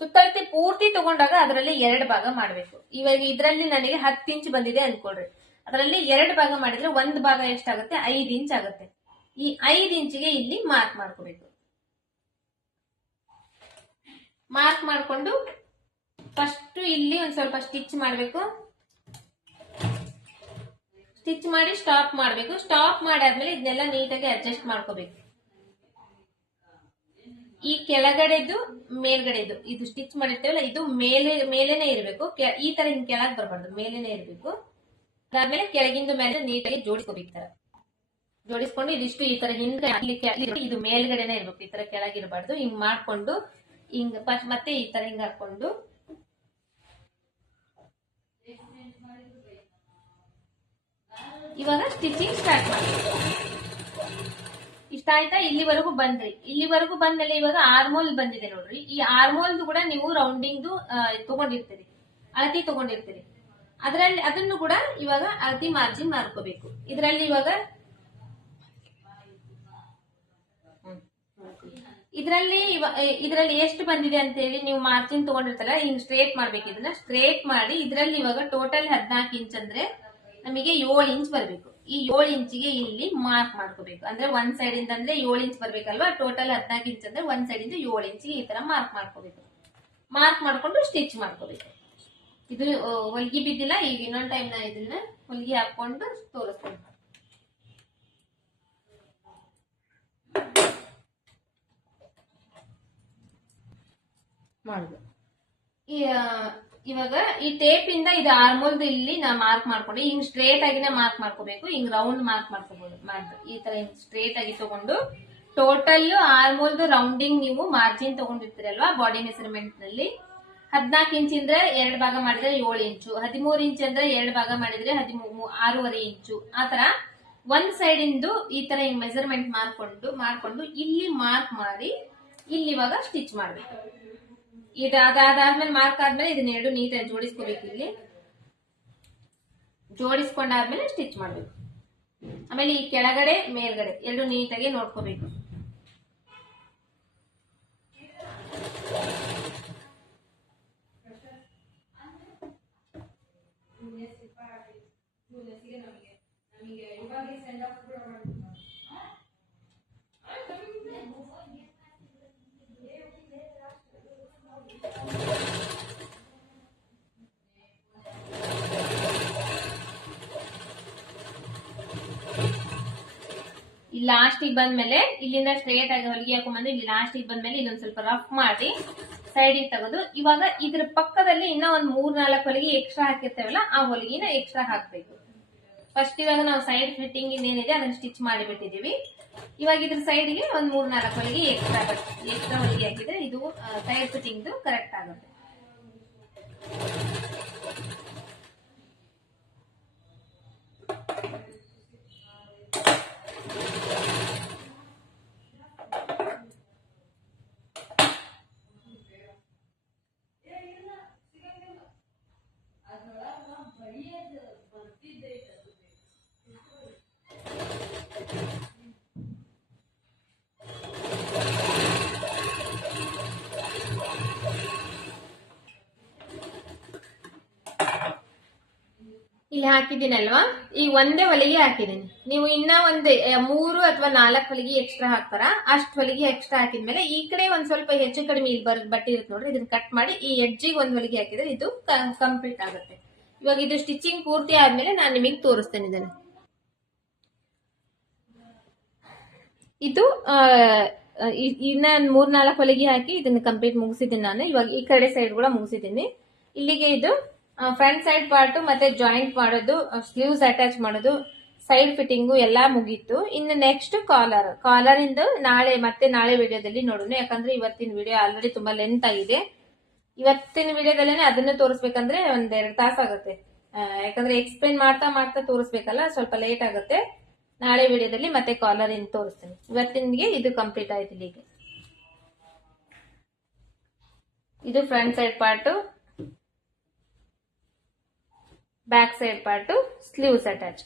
ಸುತ್ತಳತಿ ಪೂರ್ತಿ ತಗೊಂಡಾಗ ಅದರಲ್ಲಿ 2 ಭಾಗ ಮಾಡ್ಬೇಕು. ಇವಾಗ ಇದರಲ್ಲಿ ನನಗೆ 10 ಇಂಚ್ ಬಂದಿದೆ ಅನ್ಕೊಳ್ರಿ, ಅದರಲ್ಲಿ 2 ಭಾಗ ಮಾಡಿದ್ರೆ 1 ಭಾಗ ಎಷ್ಟಾಗುತ್ತೆ, 5 ಇಂಚ್ ಆಗುತ್ತೆ. ಈ 5 ಇಂಚಿಗೆ ಇಲ್ಲಿ ಮಾರ್ಕ್ ಮಾಡ್ಕೋಬೇಕು. ಮಾರ್ಕ್ ಮಾಡ್ಕೊಂಡು ಫಸ್ಟ್ ಇಲ್ಲಿ ಒಂದ್ ಸ್ವಲ್ಪ ಸ್ಟಿಚ್ ಮಾಡ್ಬೇಕು. ಸ್ಟಿಚ್ ಮಾಡಿ ಸ್ಟಾಪ್ ಮಾಡ್ಬೇಕು. ಸ್ಟಾಪ್ ಮಾಡಾದ್ಮೇಲೆ ಇದನ್ನೆಲ್ಲ ನೀಟಾಗಿ ಅಡ್ಜಸ್ಟ್ ಮಾಡ್ಕೋಬೇಕು. ಈ ಕೆಳಗಡೆದು ಮೇಲ್ಗಡೆದು ಇದು ಸ್ಟಿಚ್ ಮಾಡಿರ್ತೇವಲ್ಲ, ಇದು ಮೇಲೇನೆ ಇರಬೇಕು. ಈ ತರ ಹಿಂಗ್ ಕೆಳಗ್ ಬರಬಾರ್ದು, ಮೇಲೇನೆ ಇರಬೇಕು. ಅದಾದ್ಮೇಲೆ ಕೆಳಗಿಂದ ಮೇಲೆ ನೀಟಾಗಿ ಜೋಡಿಸ್ಕೋಬೇಕು. ತರ ಜೋಡಿಸ್ಕೊಂಡು ಇದಿಷ್ಟು ಈ ತರ ಹಿಂದೆ ಇದು ಮೇಲ್ಗಡೆನೆ ಇರ್ಬೇಕು, ಈ ತರ ಕೆಳಗಿರಬಾರ್ದು. ಹಿಂಗ್ ಮಾಡ್ಕೊಂಡು ಹಿಂಗ್ ಫಸ್ಟ್ ಮತ್ತೆ ಈ ತರ ಹಿಂಗ್ ಹಾಕೊಂಡು ಇವಾಗ ಸ್ಟಿಚಿಂಗ್ ಸ್ಟಾರ್ಟ್ ಮಾಡಿ. ಇಷ್ಟ ಆಯ್ತಾ? ಇಲ್ಲಿವರೆಗೂ ಬಂದ್ರಿ. ಇಲ್ಲಿವರೆಗೂ ಬಂದ್ಮೇಲೆ ಇವಾಗ ಆರ್ಮೋಲ್ ಬಂದಿದೆ ನೋಡ್ರಿ. ಈ ಆರ್ಮೋಲ್ ಕೂಡ ನೀವು ರೌಂಡಿಂಗ್ ತಗೊಂಡಿರ್ತೀರಿ, ಅಳತಿ ತಗೊಂಡಿರ್ತೀರಿ. ಅದರಲ್ಲಿ ಅದನ್ನು ಕೂಡ ಇವಾಗ ಅಳತಿ ಮಾರ್ಜಿನ್ ಮಾಡ್ಕೋಬೇಕು. ಇದರಲ್ಲಿ ಇವಾಗ ಇದರಲ್ಲಿ ಎಷ್ಟು ಬಂದಿದೆ ಅಂತ ಹೇಳಿ ನೀವು ಮಾರ್ಜಿನ್ ತಗೊಂಡಿರ್ತಾರ, ಹಿಂಗ್ ಸ್ಟ್ರೇಟ್ ಮಾಡ್ಬೇಕು. ಇದನ್ನ ಸ್ಟ್ರೇಟ್ ಮಾಡಿ ಇದರಲ್ಲಿ ಇವಾಗ ಟೋಟಲ್ 14 ಇಂಚ್ ಅಂದ್ರೆ ನಮಗೆ 7 ಇಂಚ್ ಬರ್ಬೇಕು. ಈ 7 ಇಂಚಿಗೆ ಇಲ್ಲಿ ಮಾರ್ಕ್ ಮಾಡ್ಕೋಬೇಕು. ಅಂದ್ರೆ ಒಂದ್ ಸೈಡ್ ಇಂದ ಅಂದ್ರೆ 7 ಇಂಚ್ ಬರ್ಬೇಕಲ್ವಾ. ಟೋಟಲ್ 14 ಇಂಚ್ ಅಂದ್ರೆ ಒಂದ್ ಸೈಡ್ ಇಂದ 7 ಇಂಚಿಗೆ ಈ ತರ ಮಾರ್ಕ್ ಮಾಡ್ಕೋಬೇಕು. ಮಾರ್ಕ್ ಮಾಡ್ಕೊಂಡು ಸ್ಟಿಚ್ ಮಾಡ್ಕೋಬೇಕು. ಇದು ಹೊಲಿಗೆ ಬಿದ್ದಿಲ್ಲ. ಈಗ ಇನ್ನೊಂದ್ ಟೈಮ್ ನಾ ಇದನ್ನ ಹೊಲಿಗೆ ಹಾಕೊಂಡು ತೋರಿಸ್ತೀನಿ. ಮಾಡುದು ಇವಾಗ ಈ ಟೇಪ್ ಇಂದ ಇದು ಆರ್ಮೋಲ್ದು ಇಲ್ಲಿ ನಾ ಮಾರ್ಕ್ ಮಾಡ್ಕೊಂಡು ಹಿಂಗ್ ಸ್ಟ್ರೇಟ್ ಆಗಿನೇ ಮಾರ್ಕ್ ಮಾಡ್ಕೋಬೇಕು. ಹಿಂಗ್ ರೌಂಡ್ ಮಾರ್ಕ್ ಮಾಡ್ಕೋಬಹುದು. ಈ ತರ ಹಿಂಗ್ ಸ್ಟ್ರೇಟ್ ಆಗಿ ತಗೊಂಡು ಟೋಟಲ್ ಆರ್ಮೋಲ್ದು ರೌಂಡಿಂಗ್ ನೀವು ಮಾರ್ಜಿನ್ ತಗೊಂಡಿರ್ತೀರಲ್ವಾ ಬಾಡಿ ಮೆಸರ್ಮೆಂಟ್ ನಲ್ಲಿ, 14 ಇಂಚ್ ಇಂದ್ರೆ 2 ಭಾಗ ಮಾಡಿದ್ರೆ 7 ಇಂಚು, 13 ಇಂಚ್ ಅಂದ್ರೆ 2 ಭಾಗ ಮಾಡಿದ್ರೆ 6.5 ಇಂಚು. ಆತರ ಒಂದ್ ಸೈಡ್ ಇಂದು ಈ ತರ ಹಿಂಗ್ ಮೆಸರ್ಮೆಂಟ್ ಮಾಡ್ಕೊಂಡು ಇಲ್ಲಿ ಮಾರ್ಕ್ ಮಾಡಿ ಇಲ್ಲಿ ಇವಾಗ ಸ್ಟಿಚ್ ಮಾಡ್ಬೇಕು. ಅದಾದ್ಮೇಲೆ ಮಾರ್ಕ್ ಆದ್ಮೇಲೆ ಇದನ್ನ 2 ನೀಟಾಗಿ ಜೋಡಿಸ್ಕೋಬೇಕು. ಇಲ್ಲಿ ಜೋಡಿಸ್ಕೊಂಡಾದ್ಮೇಲೆ ಸ್ಟಿಚ್ ಮಾಡ್ಬೇಕು. ಆಮೇಲೆ ಈ ಕೆಳಗಡೆ ಮೇಲ್ಗಡೆ 2 ನೀಟಾಗಿ ನೋಡ್ಕೋಬೇಕು. ಲಾಸ್ಟಿಗೆ ಬಂದ್ಮೇಲೆ ಇಲ್ಲಿಂದ ಸ್ಟ್ರೇಟ್ ಆಗಿ ಹೊಲಿಗೆ ಹಾಕೊಂಡ್ಬಂದು ಇಲ್ಲಿ ಲಾಸ್ಟಿಗೆ ಬಂದ್ಮೇಲೆ ಇದೊಂದ್ ಸ್ವಲ್ಪ ರಫ್ ಮಾಡಿ ಸೈಡಿಗೆ ತೆಗೆದು ಇವಾಗ ಇದ್ರ ಪಕ್ಕದಲ್ಲಿ ಇನ್ನ ಒಂದ್ 3-4 ಹೊಲಿಗೆ ಎಕ್ಸ್ಟ್ರಾ ಹಾಕಿರ್ತೇವಲ್ಲ, ಆ ಹೊಲಿಗೆನ ಎಕ್ಸ್ಟ್ರಾ ಹಾಕ್ಬೇಕು. ಫಸ್ಟ್ ಇವಾಗ ನಾವು ಸೈಡ್ ಫಿಟ್ಟಿಂಗ್ ಏನಿದೆ ಅದನ್ನ ಸ್ಟಿಚ್ ಮಾಡಿಬಿಟ್ಟಿದೀವಿ. ಇವಾಗ ಇದ್ರ ಸೈಡ್ಗೆ ಒಂದ್ 3-4 ಹೊಲಿಗೆ ಎಕ್ಸ್ಟ್ರಾ ಹೊಲಿಗೆ ಹಾಕಿದ್ರೆ ಇದು ಸೈಡ್ ಫಿಟ್ಟಿಂಗ್ ಕರೆಕ್ಟ್ ಆಗುತ್ತೆ. ಇಲ್ಲಿ ಹಾಕಿದ್ದೀನಲ್ವಾ, ಈ ಒಂದೇ ಹೊಲಿಗೆ ಹಾಕಿದ್ದೀನಿ. ನೀವು ಇನ್ನ ಒಂದು 3 ಅಥವಾ 4 ಹೊಲಿಗೆ ಎಕ್ಸ್ಟ್ರಾ ಹಾಕ್ತಾರ, ಅಷ್ಟು ಹೊಲಿಗೆ ಎಕ್ಸ್ಟ್ರಾ ಹಾಕಿದ್ಮೇಲೆ ಈ ಕಡೆ ಒಂದ್ ಸ್ವಲ್ಪ ಹೆಚ್ಚು ಕಡಿಮೆ ಇಲ್ಲಿ ಬಟ್ಟೆ ಇರುತ್ತೆ ನೋಡ್ರಿ, ಇದನ್ನ ಕಟ್ ಮಾಡಿ ಈ ಎಡ್ಜಿಗೆ ಒಂದ್ ಹೊಲಿಗೆ ಹಾಕಿದ್ರೆ ಇದು ಕಂಪ್ಲೀಟ್ ಆಗುತ್ತೆ. ಇವಾಗ ಇದು ಸ್ಟಿಚಿಂಗ್ ಪೂರ್ತಿ ಆದ್ಮೇಲೆ ನಾನು ನಿಮಗೆ ತೋರಿಸ್ತೇನೆ ಇದನ್ನ. ಇದು ಇನ್ನ 3-4 ಹೊಲಿಗೆ ಹಾಕಿ ಇದನ್ನ ಕಂಪ್ಲೀಟ್ ಮುಗಿಸಿದ್ದೀನಿ ನಾನು. ಇವಾಗ ಈ ಕಡೆ ಸೈಡ್ ಕೂಡ ಮುಗಿಸಿದ್ದೀನಿ. ಇಲ್ಲಿಗೆ ಇದು ಫ್ರಂಟ್ ಸೈಡ್ ಪಾರ್ಟ್ ಮತ್ತೆ ಜಾಯಿಂಟ್ ಮಾಡೋದು, ಸ್ಲೀವ್ಸ್ ಅಟ್ಯಾಚ್ ಮಾಡೋದು, ಸೈಡ್ ಫಿಟ್ಟಿಂಗು ಎಲ್ಲಾ ಮುಗೀತು. ಇನ್ನು ನೆಕ್ಸ್ಟ್ ಕಾಲರ್ ಇಂದ ನಾಳೆ ವಿಡಿಯೋದಲ್ಲಿ ನೋಡೋಣ. ಯಾಕಂದ್ರೆ ಇವತ್ತಿನ ವಿಡಿಯೋ ಆಲ್ರೆಡಿ ತುಂಬಾ ಲೆಂತ್ ಆಗಿದೆ. ಇವತ್ತಿನ ವಿಡಿಯೋದಲ್ಲೇನೆ ಅದನ್ನು ತೋರಿಸ್ಬೇಕಂದ್ರೆ 1-2 ತಾಸು ಆಗುತ್ತೆ. ಯಾಕಂದ್ರೆ ಎಕ್ಸ್ಪ್ಲೈನ್ ಮಾಡ್ತಾ ತೋರಿಸ್ಬೇಕಲ್ಲ, ಸ್ವಲ್ಪ ಲೇಟ್ ಆಗುತ್ತೆ. ನಾಳೆ ವಿಡಿಯೋದಲ್ಲಿ ಮತ್ತೆ ಕಾಲರ್ ಇನ್ ತೋರಿಸ್ತೀನಿ. ಇವತ್ತಿನಿಗೆ ಇದು ಕಂಪ್ಲೀಟ್ ಆಯ್ತು. ಇಲ್ಲಿಗೆ ಇದು front side part, back side part, sleeves attach.